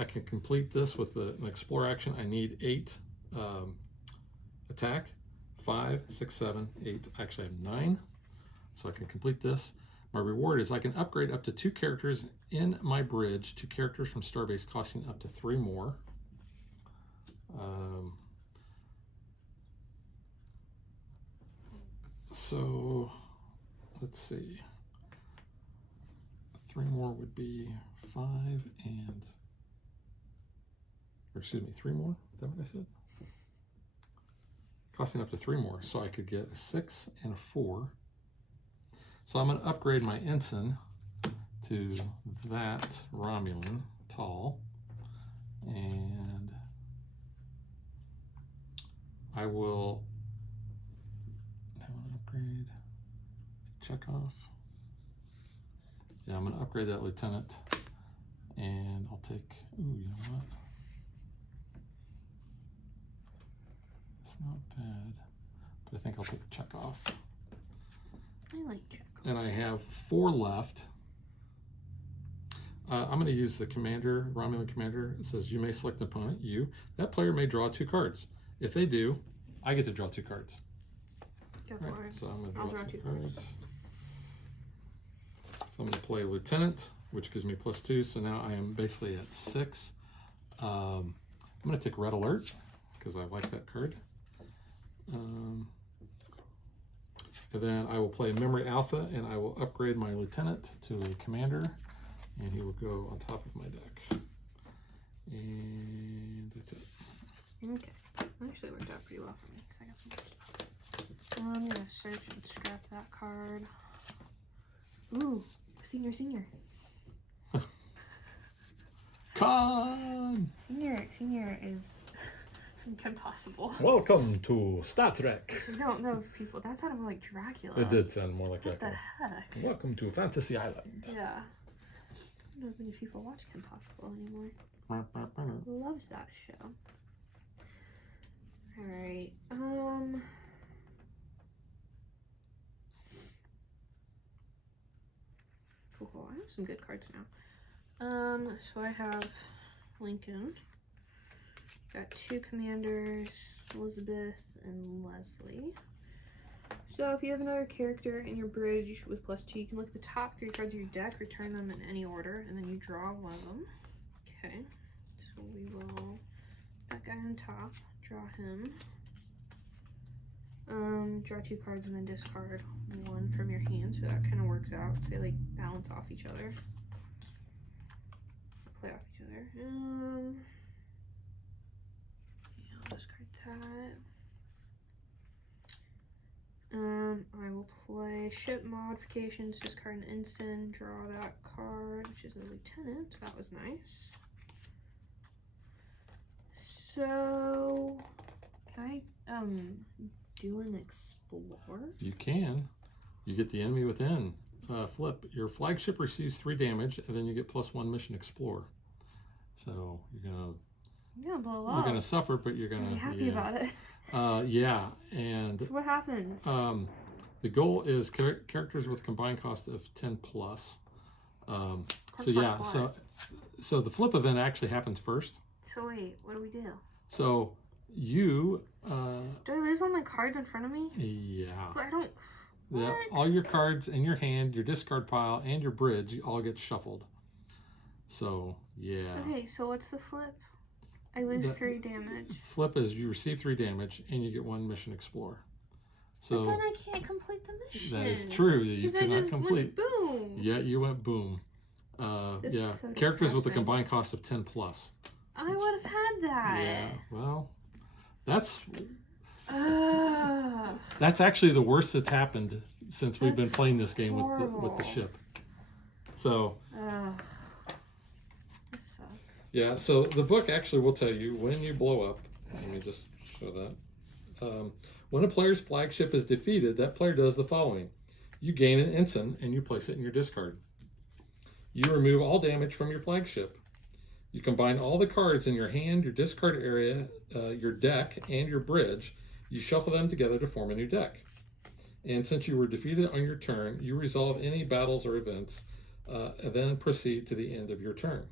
can complete this with an explore action. I need 8 attack, 5, 6, 7, 8. Actually, I have 9, so I can complete this. My reward is I can upgrade up to 2 characters in my bridge to characters from Starbase, costing up to 3 more. So let's see. 3 more would be 5 and, or excuse me, 3 more? Is that what I said? Costing up to 3 more, so I could get a 6 and a 4. So I'm going to upgrade my ensign to that Romulan, tall, and I will upgrade, check off. Yeah, I'm going to upgrade that lieutenant, and I'll take, ooh, you know what? It's not bad, but I think I'll take a check off. I like check off. And I have 4 left. I'm going to use the commander, Romulan commander. It says you may select an opponent, you. That player may draw 2 cards. If they do, I get to draw 2 cards. Go for Right, it. so I'm going to I'll draw draw 2 2 cards. cards. So I'm going to play Lieutenant, which gives me +2. So now I am basically at 6. I'm going to take Red Alert because I like that card. And then I will play Memory Alpha, and I will upgrade my Lieutenant to a Commander, and he will go on top of my deck. And that's it. Okay. That actually worked out pretty well for me because I got some good stuff. I'm gonna search and scrap that card. Ooh, senior. Con! Senior is impossible. Welcome to Star Trek. I don't know if people. That sounded more like Dracula. It did sound more like What the Dracula. heck? Welcome to Fantasy Island. Yeah. I don't know if many people watch Kim Possible anymore. Loved that show. Alright. Cool. I have some good cards now. So I have Lincoln. Got 2 commanders, Elizabeth and Leslie. So if you have another character in your bridge with +2, you can look at the top 3 cards of your deck, return them in any order, and then you draw one of them. Okay, so we will, that guy on top, draw him. Draw 2 cards and then discard 1 from your hand, so that kind of works out. They like balance off each other. Play off each other. Yeah, I'll discard that. I will play ship modifications, discard an ensign, draw that card, which is a lieutenant. That was nice. So, can I do an explore? You can. You get the enemy within. Flip. Your flagship receives 3 damage, and then you get +1 mission explore. So you're gonna blow up. You're gonna suffer, but you're gonna be happy about it. Yeah, and So what happens? the goal is characters with combined cost of 10 plus. So yeah, so the flip event actually happens first. So wait, what do we do? So you do I lose all my cards in front of me? Yeah. But I don't. Yeah, all your cards in your hand, your discard pile, and your bridge all get shuffled. So yeah. Okay, so what's the flip? I lose 3 damage. Flip is you receive 3 damage and you get 1 mission explore. So but then I can't complete the mission. That is true. You cannot I just complete. Went boom. Yeah, you went boom. Yeah, so characters with a depressing. combined cost of 10 plus. I would have had that. Yeah, well, that's actually the worst that's happened since we've been playing this game with the ship. So this sucks. Yeah, so the book actually will tell you when you blow up. Let me just show that. When a player's flagship is defeated, that player does the following. You gain an ensign and you place it in your discard. You remove all damage from your flagship. You combine all the cards in your hand, your discard area, your deck, and your bridge. You shuffle them together to form a new deck. And since you were defeated on your turn, you resolve any battles or events, and then proceed to the end of your turn.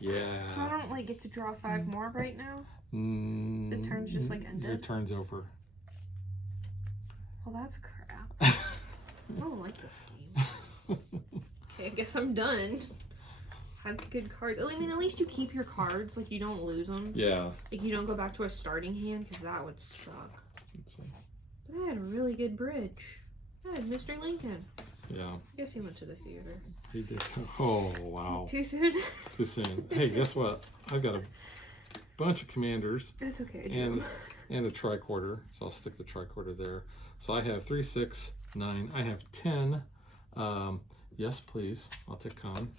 Yeah. So I don't like get to draw 5 more right now? The turn's just like ended? Your turn's over. Well, that's crap. I don't like this game. Okay, I guess I'm done. Had good cards. I mean, at least you keep your cards. Like, you don't lose them. Yeah. Like, you don't go back to a starting hand, because that would suck. But I had a really good bridge. I had Mr. Lincoln. Yeah. I guess he went to the theater. He did. Oh, wow. Too soon? Too soon. Hey, guess what? I've got a bunch of commanders. That's okay, and a tricorder. So I'll stick the tricorder there. So I have 3, 6, 9. I have 10. Yes, please. I'll take con.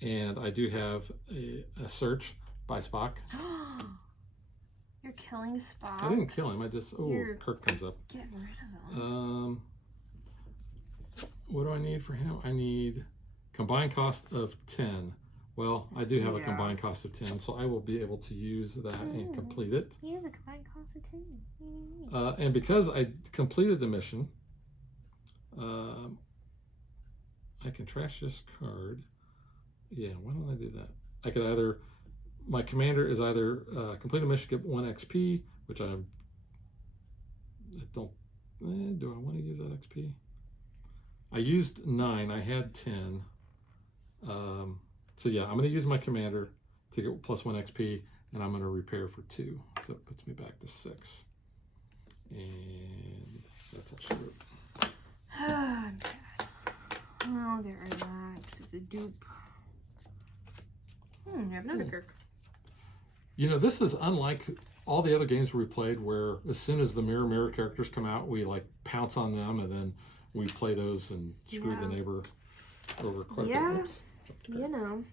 And I do have a search by Spock. You're killing Spock? I didn't kill him. I just... Oh, Kirk comes up. Get rid of him. What do I need for him? I need combined cost of 10. Well, I do have a combined cost of 10, so I will be able to use that and complete it. You have a combined cost of 10. And because I completed the mission, I can trash this card. Yeah, why don't I do that? I could either... My commander is either complete a mission, get 1 XP, which I don't... do I want to use that XP? I used 9. I had 10. So yeah, I'm going to use my commander to get plus 1 XP, and I'm going to repair for 2. So it puts me back to 6. And that's actually it. I'm sad. I'll get rid of that because it's a dupe. You have another Kirk. You know, this is unlike all the other games we played where as soon as the mirror characters come out, we like pounce on them and then we play those and screw the neighbor over quite a bit. You know.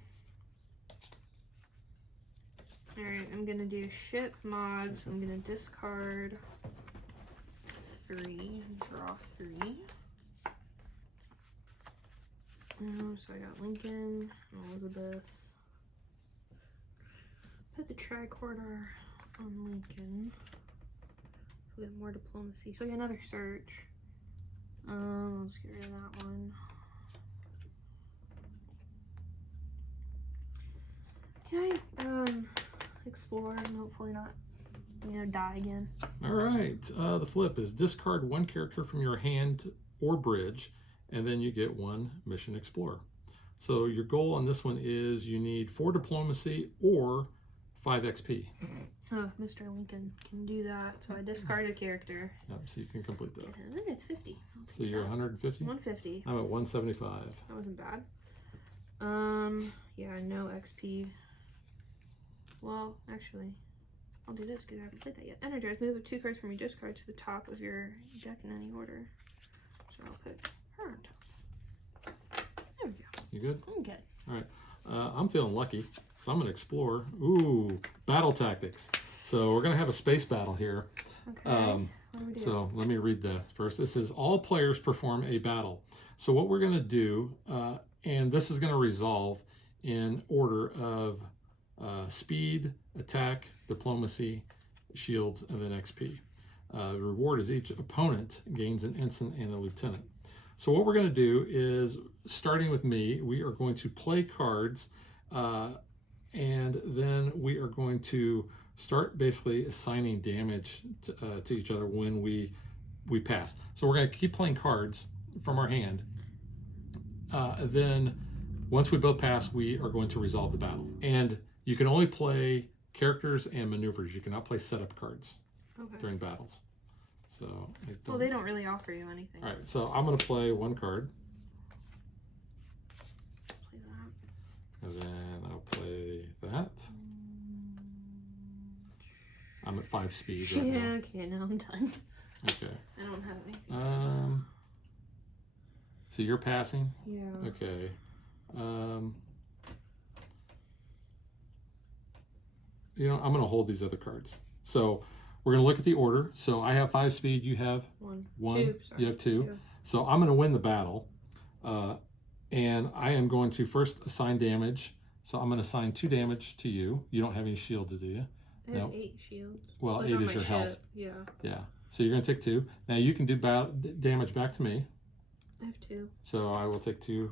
Alright, I'm going to do ship mods. I'm going to discard 3 and draw 3. So I got Lincoln, Elizabeth. Put the tricorder on Lincoln. So we have more diplomacy. So I got another search. I'll just get rid of that one. Can I explore and hopefully not, die again? All right. The flip is discard 1 character from your hand or bridge, and then you get 1 mission explorer. So your goal on this one is you need 4 diplomacy or 5 XP. Oh, Mr. Lincoln can do that. So I discard a character. Yep, so you can complete that. And then it's 50. So you're 150? 150. I'm at 175. That wasn't bad. Yeah, no XP. Well, actually, I'll do this because I haven't played that yet. Energize. Move 2 cards from your discard to the top of your deck in any order. So I'll put her on top. There we go. You good? I'm good. All right. I'm feeling lucky, so I'm going to explore. Ooh, battle tactics. So we're going to have a space battle here. Okay. So let me read that first. It says all players perform a battle. So what we're going to do, and this is going to resolve in order of speed, attack, diplomacy, shields, and then XP. The reward is each opponent gains an ensign and a lieutenant. So what we're going to do is, starting with me, we are going to play cards, and then we are going to start basically assigning damage to each other when we pass. So we're going to keep playing cards from our hand. Then once we both pass, we are going to resolve the battle. And you can only play characters and maneuvers. You cannot play setup cards during battles. So well, they don't really offer you anything. All right, so I'm going to play 1 card. Play that. And then I'll play that. I'm at 5 speed right now. Okay, now I'm done. Okay. I don't have anything. So you're passing? Yeah. Okay. You know, I'm going to hold these other cards. So we're going to look at the order. So I have 5 speed. You have one. Two. Sorry. You have two. So I'm going to win the battle. And I am going to first assign damage. So I'm going to assign 2 damage to you. You don't have any shields, do you? I have 8 shields. Well, like 8 on is my your ship. health. Yeah. Yeah. So you're going to take 2. Now you can do damage back to me. I have 2. So I will take 2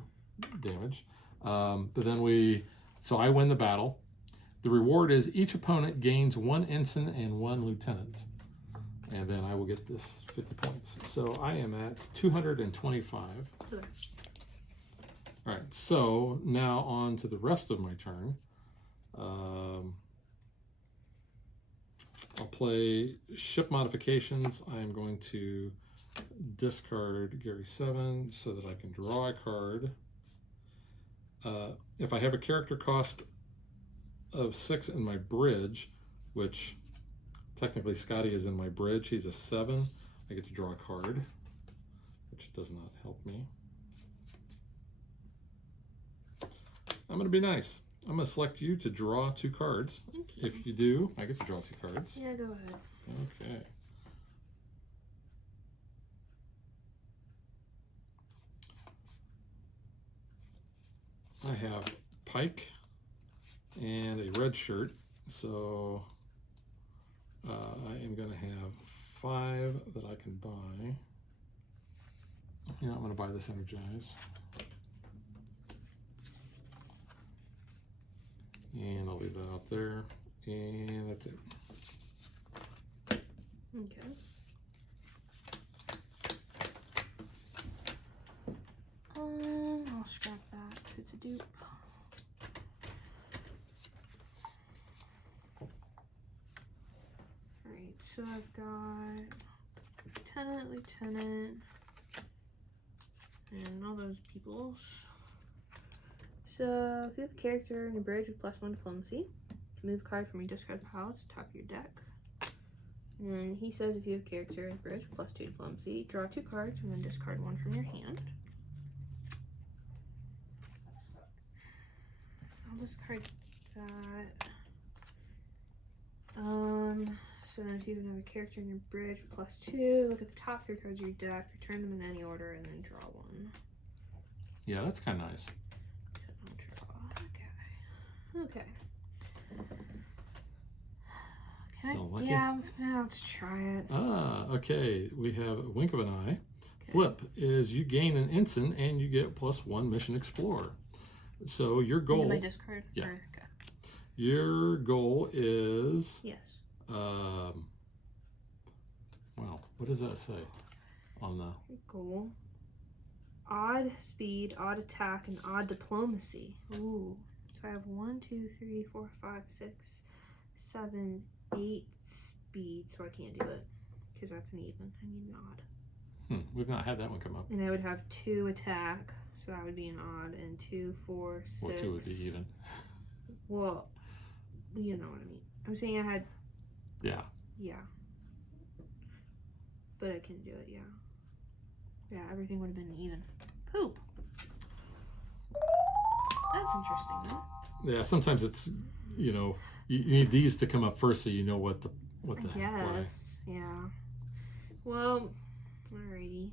damage. But then so I win the battle. The reward is each opponent gains 1 ensign and 1 lieutenant. And then I will get this 50 points. So I am at 225. Okay. All right, so now on to the rest of my turn. I'll play ship modifications. I am going to discard Gary 7 so that I can draw a card. If I have a character cost of 6 in my bridge, which technically Scotty is in my bridge, he's a 7, I get to draw a card, which does not help me. I'm going to be nice. I'm going to select you to draw 2 cards. Thank you. If you do, I get to draw 2 cards. Yeah, go ahead. Okay. I have Pike and a red shirt, so I am going to have 5 that I can buy. You know, I'm going to buy this Energize. And I'll leave that out there. And that's it. Okay. I'll scrap that. It's a dupe. Alright, so I've got lieutenant, and all those peoples. So if you have a character in your bridge with +1 diplomacy, you can move a card from your discard pile to the top of your deck. And then he says if you have a character in your bridge with +2 diplomacy, draw 2 cards and then discard 1 from your hand. I'll discard that. So then if you even have a character in your bridge with +2, look at the top 3 cards of your deck, return them in any order, and then draw 1. Yeah, that's kind of nice. Okay. Like yeah, let's try it. Okay. We have a wink of an eye. Okay. Flip is you gain an ensign and you get +1 mission explorer. So your goal. My discard? Yeah. Okay. Your goal is. Yes. Wow. What does that say on the. Your goal. Odd speed, odd attack, and odd diplomacy. Ooh. So I have 1, 2, 3, 4, 5, 6, 7, 8 speed, so I can't do it because that's an even. I need an odd. We've not had that one come up. And I would have 2 attack, so that would be an odd, and 2, 4, 6. Well, 2 would be even. Well, you know what I mean. I'm saying I had. Yeah. Yeah. But I couldn't do it. Yeah. Yeah, everything would have been even. Poop. That's interesting, though. Yeah, sometimes it's, you need these to come up first so you know what the Yes. play. Yeah. Well, alrighty.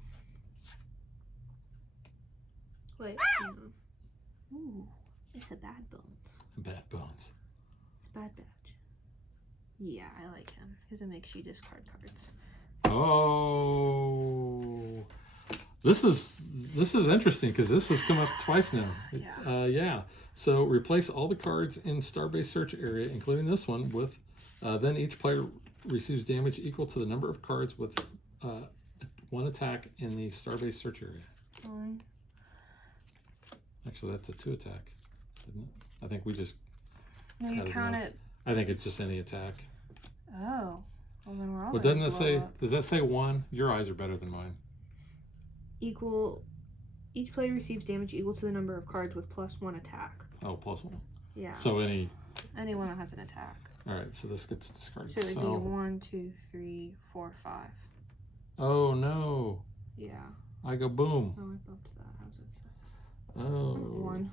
Wait. Hang on. Ooh, it's a bad bones. Bad bones. It's a bad badge. Yeah, I like him because it makes you discard cards. Oh. This is interesting because this has come up twice now. Yeah. Yeah. So replace all the cards in Starbase Search area, including this one, with then each player receives damage equal to the number of cards with 1 attack in the Starbase Search area. One. Actually, that's a 2 attack, isn't it? I think we just. No, you count it. I think it's just any attack. Oh. Well, then we're all. Well, doesn't that say? Does that say 1? Your eyes are better than mine. Equal. Each player receives damage equal to the number of cards with +1 attack. Oh, +1. Yeah. So anyone that has an attack. All right. So this gets discarded. So it'd be 1, 2, 3, 4, 5. Oh no. Yeah. I go boom. Oh, I bumped that. Oh. One.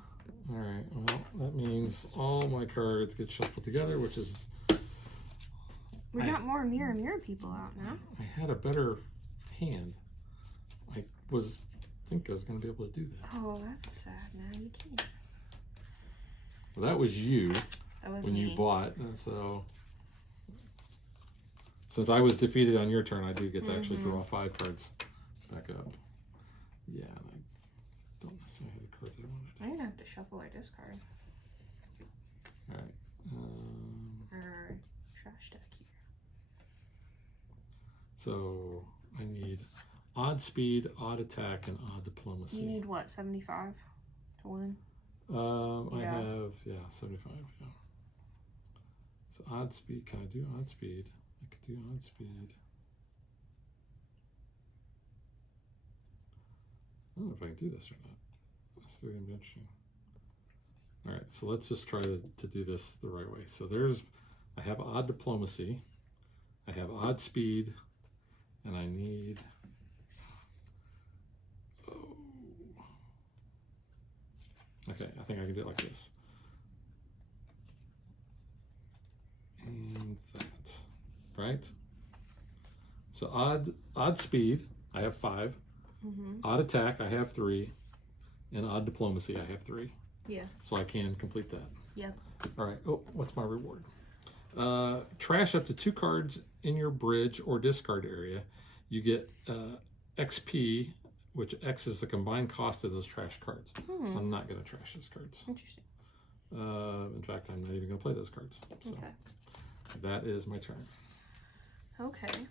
All right. Well, that means all my cards get shuffled together, which is. We got more mirror people out now. I had a better hand. I think I was going to be able to do that. Oh, that's sad. Now you can't. Well, that was you. That was when me. you bought. So since I was defeated on your turn, I do get to actually draw 5 cards back up. Yeah, and I don't necessarily have the cards I wanted. I'm gonna have to shuffle or discard. All right. Our trash deck here. So I need odd speed, odd attack, and odd diplomacy. You need what, 75 to win? I have 75. Yeah. So odd speed. Can I do odd speed? I could do odd speed. I don't know if I can do this or not. This is going to be interesting. All right, so let's just try to do this the right way. So I have odd diplomacy, I have odd speed, and I need, okay, I think I can do it like this. And that, right? So odd speed, I have 5. Odd attack, I have 3. And odd diplomacy, I have 3. Yeah. So I can complete that. Yep. All right. Oh, what's my reward? Trash up to 2 cards in your bridge or discard area. You get XP, which X is the combined cost of those trash cards. I'm not going to trash those cards. Interesting. In fact, I'm not even going to play those cards. So Okay. that is my turn. Okay.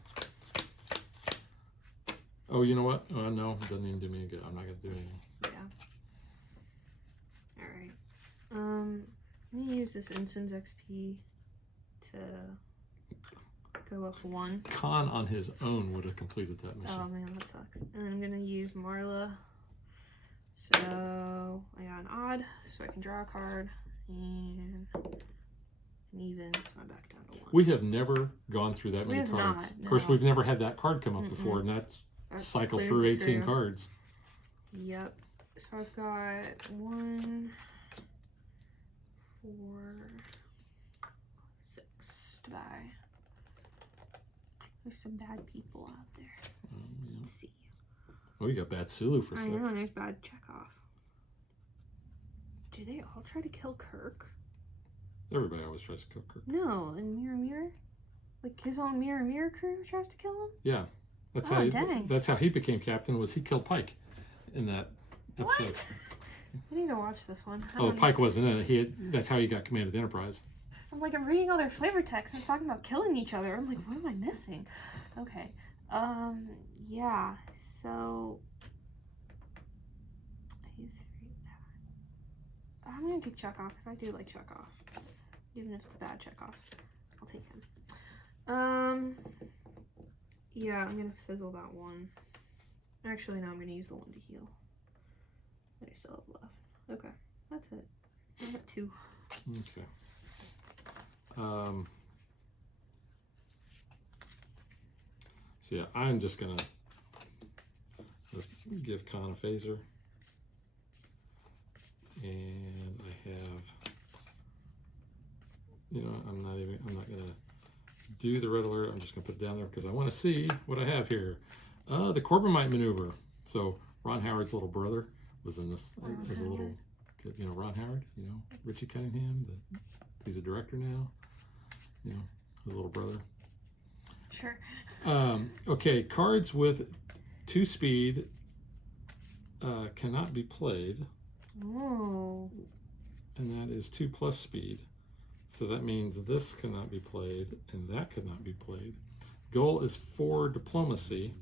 Oh, you know what? No, it doesn't even do me any good. I'm not going to do anything. Yeah. All right. I'm gonna use this instance XP to go up 1. Khan on his own would have completed that mission. Oh man, that sucks. And I'm gonna use Marla. So I got an odd, so I can draw a card, and an even, so I'm back down to 1. We have never gone through that many have cards. not, Of course, no. we've never had that card come up before, and that's cycled through 18 cards. Yep. So I've got 1, 4, 6 to buy. There's some bad people out there. Yeah. Let's see. Oh, you got bad Sulu for 6. I know, and there's bad Chekhov. Do they all try to kill Kirk? Everybody always tries to kill Kirk. No, in Mirror. Like his own Mirror crew tries to kill him? Yeah. That's Dang. That's how he became captain, was he killed Pike in that episode. What? I need to watch this one. Pike wasn't in it. That's how he got command of the Enterprise. I'm reading all their flavor texts and it's talking about killing each other. I'm like, what am I missing? Okay. Yeah. So I use 3 that. I'm gonna take Chekhov because I do like Chekhov. Even if it's a bad Chekhov. I'll take him. Yeah, I'm gonna fizzle that 1. Actually, no, I'm gonna use the 1 to heal. I still have left. Okay, that's it. I got 2. Okay. So yeah, I'm just gonna give Khan a phaser, and I have, I'm not gonna do the red alert. I'm just gonna put it down there because I want to see what I have here. The Corbomite maneuver. So Ron Howard's little brother was in this as a little kid. Ron Howard. Richie Cunningham. He's a director now. His little brother. Sure. Okay, cards with 2 speed cannot be played. Oh. And that is 2+ speed. So that means this cannot be played and that cannot be played. Goal is 4 diplomacy.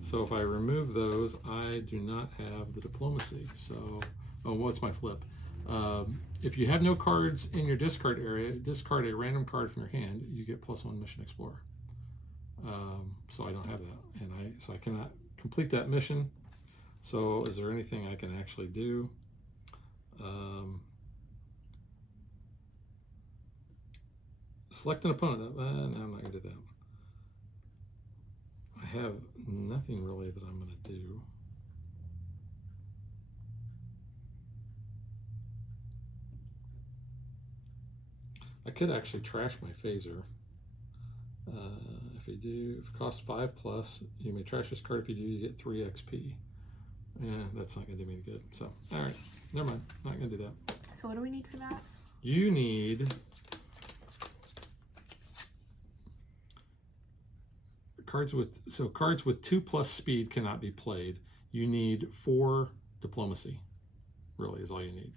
So if I remove those, I do not have the diplomacy. So, what's my flip? If you have no cards in your discard area, discard a random card from your hand. You get +1 Mission Explorer. So I don't have that, and so I cannot complete that mission. So is there anything I can actually do? Select an opponent. No, I'm not going to do that. I have nothing really that I'm going to do. I could actually trash my phaser. If it costs 5+, you may trash this card. If you do, you get 3 XP. Yeah, that's not going to do me any good. So, all right, never mind. Not going to do that. So what do we need for that? You need cards with 2+ speed cannot be played. You need 4 diplomacy. Really, is all you need.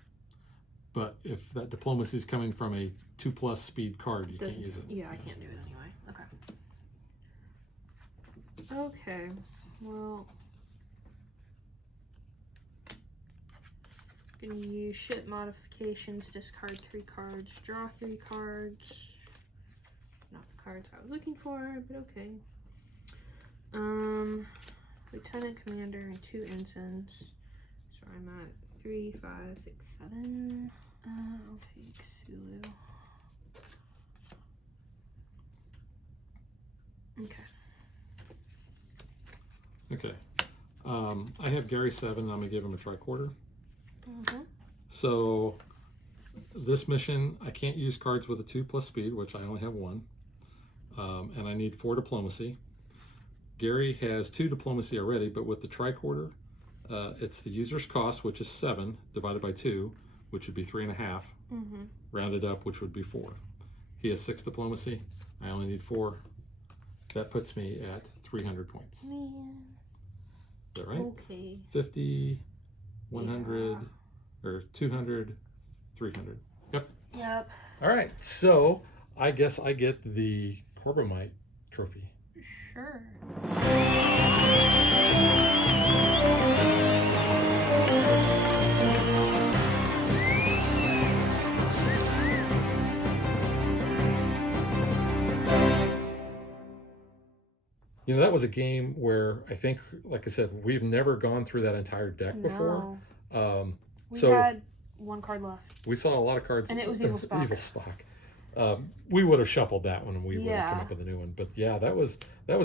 But if that diplomacy is coming from a 2+ speed card, you can't use it. Yeah, I can't do it anyway. Okay, well, gonna use ship modifications, discard 3 cards, draw 3 cards. Not the cards I was looking for, but okay. Lieutenant Commander and 2 ensigns. So I'm at 3, 5, 6, 7. I'll take Sulu. Okay. Okay. I have Gary 7. I'm going to give him a tricorder. So this mission, I can't use cards with a 2+ speed, which I only have 1. And I need 4 diplomacy. Gary has 2 diplomacy already, but with the tricorder, it's the user's cost, which is 7, divided by 2, which would be 3.5. Rounded up, which would be 4. He has 6 diplomacy. I only need 4. That puts me at 300 points. Man. Is that right? Okay. 50, 100, or 200, 300. Yep. Yep. All right. So I guess I get the Corbomite trophy. Sure. You know, that was a game where I think, like I said, we've never gone through that entire deck before. We so had 1 card left. we saw a lot of cards. And it was Evil Spock. Evil Spock. We would have shuffled that one and we would have come up with a new one. But yeah, that was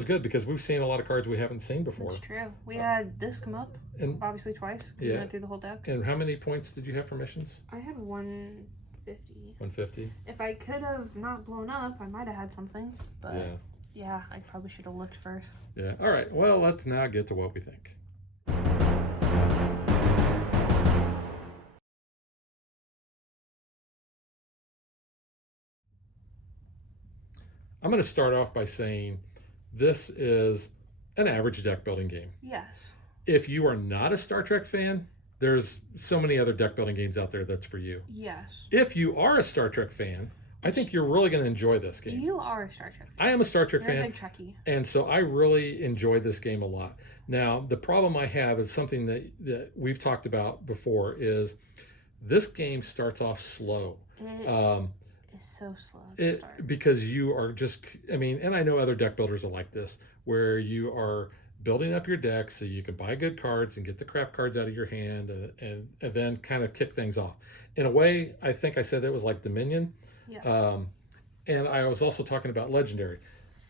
good because we've seen a lot of cards we haven't seen before. That's true. We had this come up, and obviously twice. We went through the whole deck. And how many points did you have for missions? I had 150. 150? If I could have not blown up, I might have had something. But yeah, I probably should have looked first. Yeah. All right. Well, let's now get to what we think. I'm going to start off by saying this is an average deck building game. Yes. If you are not a Star Trek fan, there's so many other deck building games out there that's for you. Yes. If you are a Star Trek fan, I think you're really going to enjoy this game. You are a Star Trek fan. I am a Star Trek fan. You're a big Trekkie. And so I really enjoyed this game a lot. Now, the problem I have is something that we've talked about before is this game starts off slow. It's so slow to start. Because you are just, and I know other deck builders are like this, where you are building up your deck so you can buy good cards and get the crap cards out of your hand and then kind of kick things off. In a way, I think I said it was like Dominion. Yes. And I was also talking about Legendary.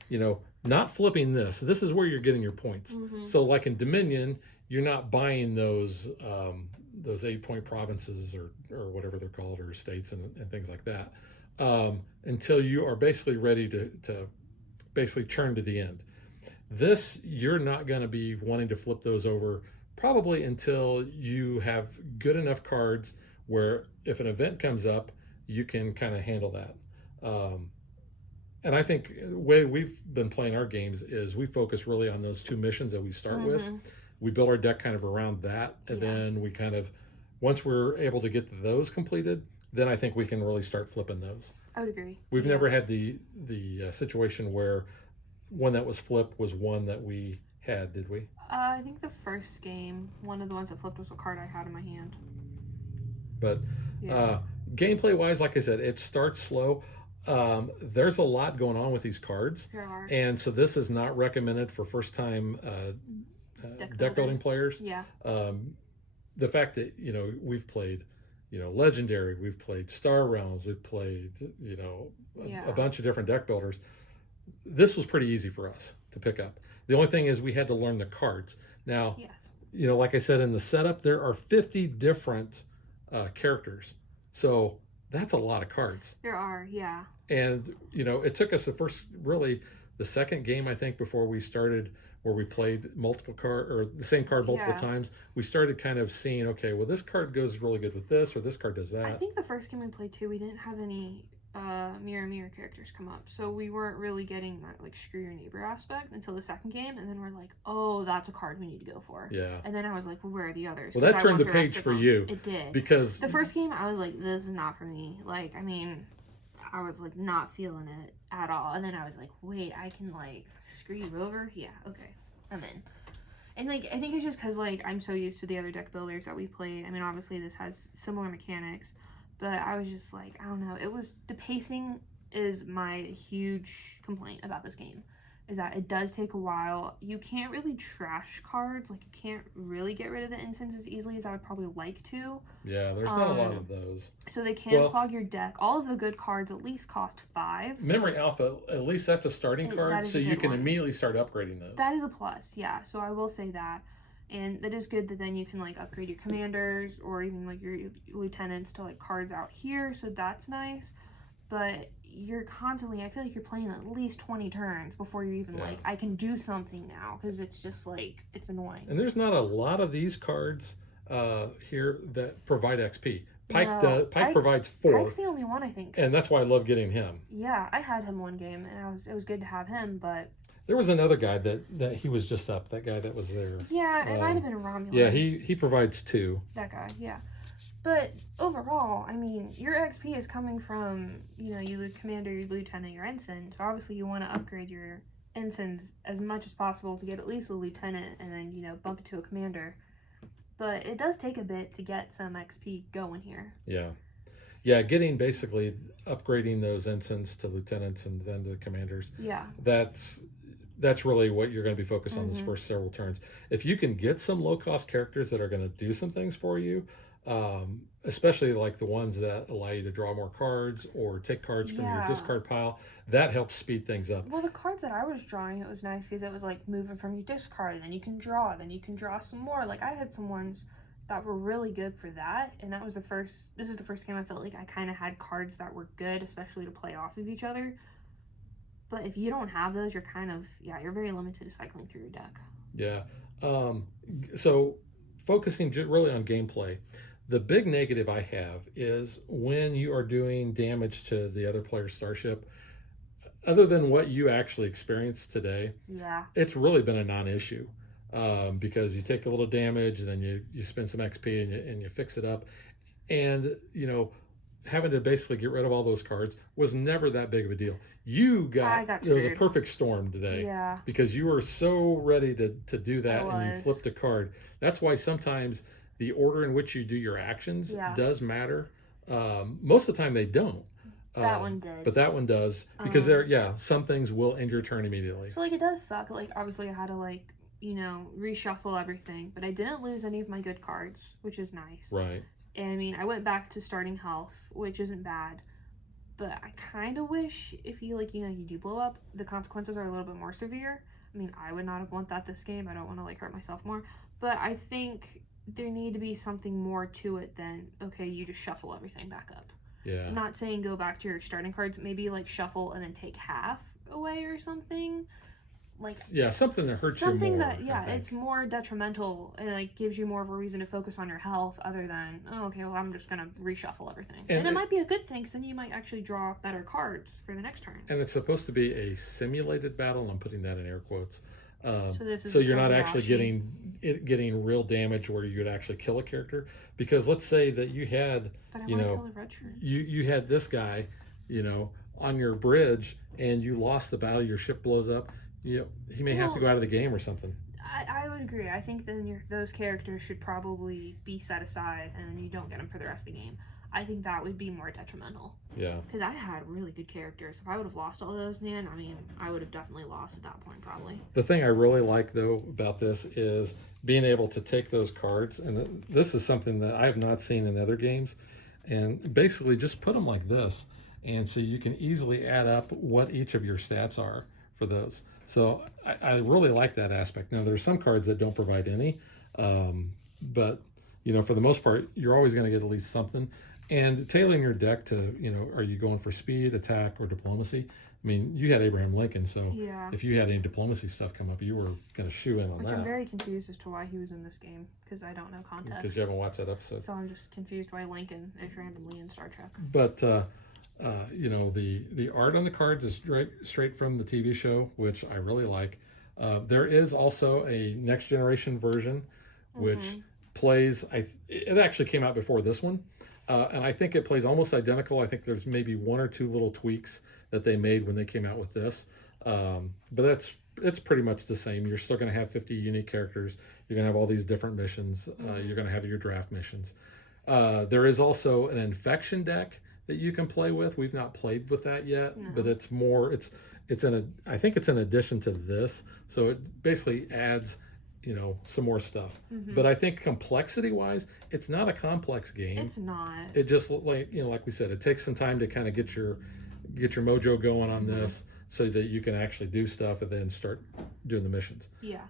You know, not flipping this. This is where you're getting your points. So like in Dominion, you're not buying those 8-point provinces or whatever they're called, or states and things like that, until you are basically ready to basically churn to the end. This, you're not going to be wanting to flip those over probably until you have good enough cards where if an event comes up, you can kind of handle that. And I think the way we've been playing our games is we focus really on those 2 missions that we start with. We build our deck kind of around that, and then we kind of, once we're able to get those completed, then I think we can really start flipping those. I would agree. We've never had the situation where one that was flipped was one that we had, did we? I think the first game, one of the ones that flipped was a card I had in my hand. But gameplay wise, like I said, it starts slow. There's a lot going on with these cards. There are. And so this is not recommended for first time deck building players. Yeah. The fact that, we've played, Legendary, we've played Star Realms, we've played, a bunch of different deck builders. This was pretty easy for us to pick up. The only thing is we had to learn the cards. Now, like I said in the setup, there are 50 different characters. So That's a lot of cards. There are, yeah. And, it took us the second game, I think, before we started where we played multiple card or the same card multiple Yeah. times. We started kind of seeing, okay, well, this card goes really good with this, or this card does I that. think the first game we played too, we didn't have any mirror characters come up, so we weren't really getting that like screw your neighbor aspect until the second game, and then we're like, oh, that's a card we need to go for. Yeah. And then I was like, well, where are the others? Well, 'Cause that I turned want the rest page of for them. you. It did. Because The first game, I was like, this is not for me. Like, I mean, I was like not feeling it at all. And then I was like, wait, I can like screw you over? Yeah, okay, I'm in. And like, I think it's just because like I'm so used to the other deck builders that we played. I mean, obviously this has similar mechanics, but I was just like, I don't know. It was the pacing is my huge complaint about this game. Is that it does take a while. You can't really trash cards. Like, you can't really get rid of the instants as easily as I would probably like to. yeah, there's not a lot of those. So they can clog your deck. All of the good cards at least cost 5. Memory Alpha, at least that's a starting That card, is so a you good can one. immediately start upgrading those. That is a plus, yeah. So I will say that. And that is good that then you can like upgrade your commanders or even like your lieutenants to like cards out here. So that's nice. But you're constantly, I feel like you're playing at least 20 turns before you even like, I can do something now, because it's just like, it's annoying. And there's not a lot of these cards here that provide XP. Pike provides 4. Pike's the only one, I think. And that's why I love getting him. Yeah, I had him one game, and it was good to have him, but... There was another guy that he was just up, that guy that was there. Yeah, it might have been a Romulan. Yeah, he provides 2. That guy, yeah. But overall, I mean, your XP is coming from, your commander, your lieutenant, your ensign. So obviously you want to upgrade your ensigns as much as possible to get at least a lieutenant and then, bump it to a commander. But it does take a bit to get some XP going here. Yeah. Yeah, getting basically upgrading those ensigns to lieutenants and then to commanders. Yeah. That's really what you're going to be focused on this first several turns. If you can get some low-cost characters that are going to do some things for you, especially like the ones that allow you to draw more cards or take cards from your discard pile, that helps speed things up. Well, the cards that I was drawing, it was nice because it was like moving from your discard, and then you can draw some more. Like, I had some ones that were really good for that, and this is the first game I felt like I kind of had cards that were good, especially to play off of each other. But if you don't have those, you're kind of, you're very limited to cycling through your deck. Yeah. So focusing really on gameplay, the big negative I have is when you are doing damage to the other player's starship, other than what you actually experienced today, it's really been a non-issue. Because you take a little damage, then you spend some XP and you fix it up. And, having to basically get rid of all those cards was never that big of a deal. It was a perfect storm today. Because you were so ready to do that and you flipped a card. That's why sometimes the order in which you do your actions does matter. Most of the time they don't. That one did. But that one does. Because some things will end your turn immediately. So, like, it does suck. Like, obviously I had to, like, reshuffle everything. But I didn't lose any of my good cards, which is nice. Right. And, I mean, I went back to starting health, which isn't bad. But I kind of wish if you, like, you do blow up, the consequences are a little bit more severe. I mean, I would not have want that this game. I don't want to, like, hurt myself more. But I think there need to be something more to it than, okay, you just shuffle everything back up. Yeah. I'm not saying go back to your starting cards. Maybe, like, shuffle and then take half away or something. Like, something that hurts you more. Something that, it's more detrimental and, like, gives you more of a reason to focus on your health other than, oh, okay, well, I'm just going to reshuffle everything. And it might be a good thing, because then you might actually draw better cards for the next turn. And it's supposed to be a simulated battle, and I'm putting that in air quotes. So you're not actually getting real damage where you would actually kill a character. Because let's say that you had, but I want to kill a red shirt. You had this guy, on your bridge, and you lost the battle, your ship blows up. He may have to go out of the game or something. I would agree. I think then those characters should probably be set aside, and then you don't get them for the rest of the game. I think that would be more detrimental. Yeah. Because I had really good characters. If I would have lost all those, man, I mean, I would have definitely lost at that point, probably. The thing I really like, though, about this is being able to take those cards, and this is something that I have not seen in other games, and basically just put them like this, and so you can easily add up what each of your stats are for those. So I really like that aspect. Now, there's some cards that don't provide any, but, for the most part, you're always going to get at least something. And tailoring your deck to, are you going for speed, attack, or diplomacy? I mean, you had Abraham Lincoln, so Yeah. if you had any diplomacy stuff come up, you were going to shoe in on Which that. I'm very confused as to why he was in this game, because I don't know context. Because you haven't watched that episode. So I'm just confused why Lincoln is randomly in Star Trek. But, the art on the cards is straight from the TV show, which I really like. There is also a Next Generation version, which plays, it actually came out before this one. And I think it plays almost identical. I think there's maybe one or two little tweaks that they made when they came out with this. But it's pretty much the same. You're still going to have 50 unique characters. You're going to have all these different missions. You're going to have your draft missions. There is also an infection deck that you can play with. We've not played with that yet, but it's more, I think it's an addition to this. So it basically adds some more stuff. But I think complexity wise, it's not a complex game. It's not. It just like we said, it takes some time to kind of get your mojo going on this, so that you can actually do stuff and then start doing the missions. Yeah.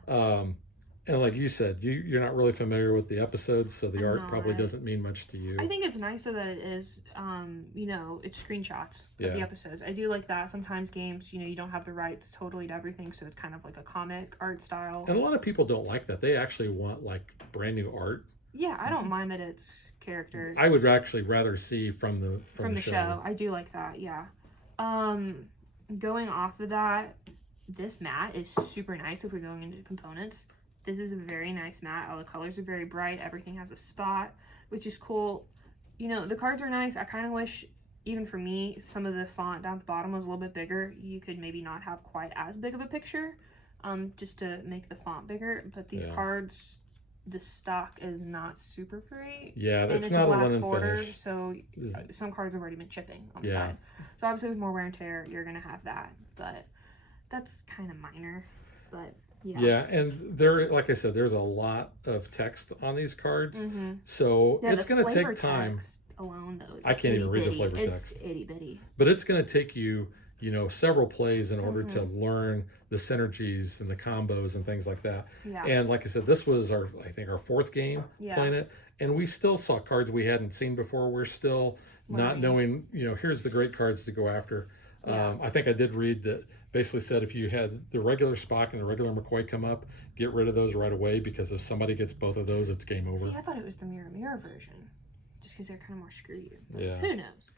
And like you said, you're not really familiar with the episodes, so the art probably not. doesn't mean much to you. I think it's nice though that it is, it's screenshots of the episodes. I do like that. Sometimes games, you don't have the rights totally to everything, so it's kind of like a comic art style. And a lot of people don't like that. They actually want like brand new art. Yeah, I don't mind that it's characters. I would actually rather see from the show. I do like that. Yeah. Going off of that, this mat is super nice if we're going into components. This is a very nice mat. All the colors are very bright. Everything has a spot, which is cool. The cards are nice. I kind of wish, even for me, some of the font down at the bottom was a little bit bigger. You could maybe not have quite as big of a picture, just to make the font bigger. But these cards, the stock is not super great. Yeah, and it's not a black a linen border, finish. So some cards have already been chipping on the side. So obviously with more wear and tear, you're gonna have that. But that's kind of minor. But yeah, and there, like I said, there's a lot of text on these cards, so it's going to take time. Alone, though, I can't even read the flavor text. It's itty bitty. But it's going to take you, several plays in order to learn the synergies and the combos and things like that. Yeah. And like I said, this was our fourth game playing it, and we still saw cards we hadn't seen before. We're still not knowing, here's the great cards to go after. I think I did read that basically said if you had the regular Spock and the regular McCoy come up, get rid of those right away, because if somebody gets both of those, it's game over. See, I thought it was the mirror version, just because they're kind of more screwy. Yeah. Who knows?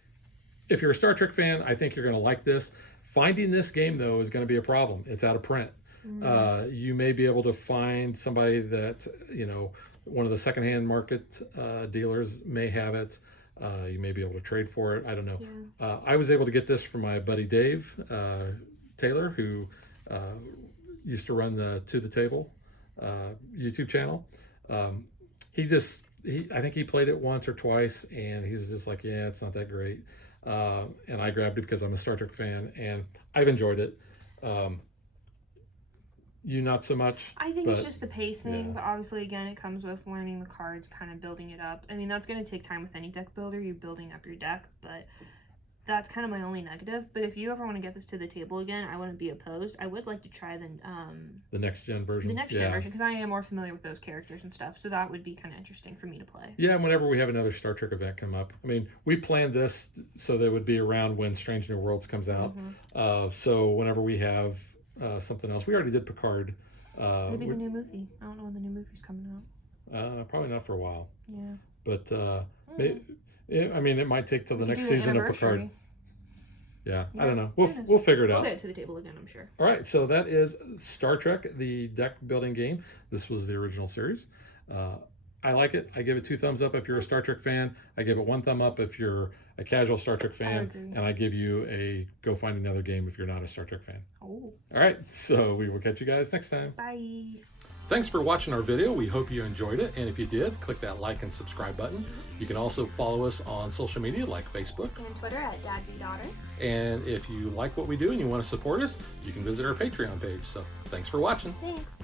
If you're a Star Trek fan, I think you're going to like this. Finding this game, though, is going to be a problem. It's out of print. You may be able to find somebody that, one of the secondhand market dealers may have it. You may be able to trade for it. I don't know. Yeah. I was able to get this from my buddy Dave Taylor, who used to run the To the Table YouTube channel. I think he played it once or twice, and he's just like, yeah, it's not that great. And I grabbed it because I'm a Star Trek fan, and I've enjoyed it. You not so much. I think it's just the pacing, but obviously, again, it comes with learning the cards, kind of building it up. I mean, that's going to take time with any deck builder, you building up your deck, but that's kind of my only negative. But if you ever want to get this to the table again, I wouldn't be opposed. I would like to try the next gen version. The next gen version, because I am more familiar with those characters and stuff. So that would be kind of interesting for me to play. Yeah, and whenever we have another Star Trek event come up, I mean, we planned this so that it would be around when Strange New Worlds comes out. So whenever we have something else, we already did Picard. Maybe the new movie. I don't know when the new movie's coming out. Probably not for a while. Yeah. But it might take till the next season of Picard. Yeah, I don't know. We'll figure it out. We'll get it to the table again, I'm sure. All right, so that is Star Trek, the deck building game. This was the original series. I like it. I give it 2 thumbs up if you're a Star Trek fan. I give it 1 thumb up if you're a casual Star Trek fan. And I give you a go find another game if you're not a Star Trek fan. Oh. All right, so we will catch you guys next time. Bye. Thanks for watching our video. We hope you enjoyed it. And if you did, click that like and subscribe button. You can also follow us on social media like Facebook and Twitter at DadBeDaughter. And if you like what we do and you want to support us, you can visit our Patreon page. So thanks for watching. Thanks.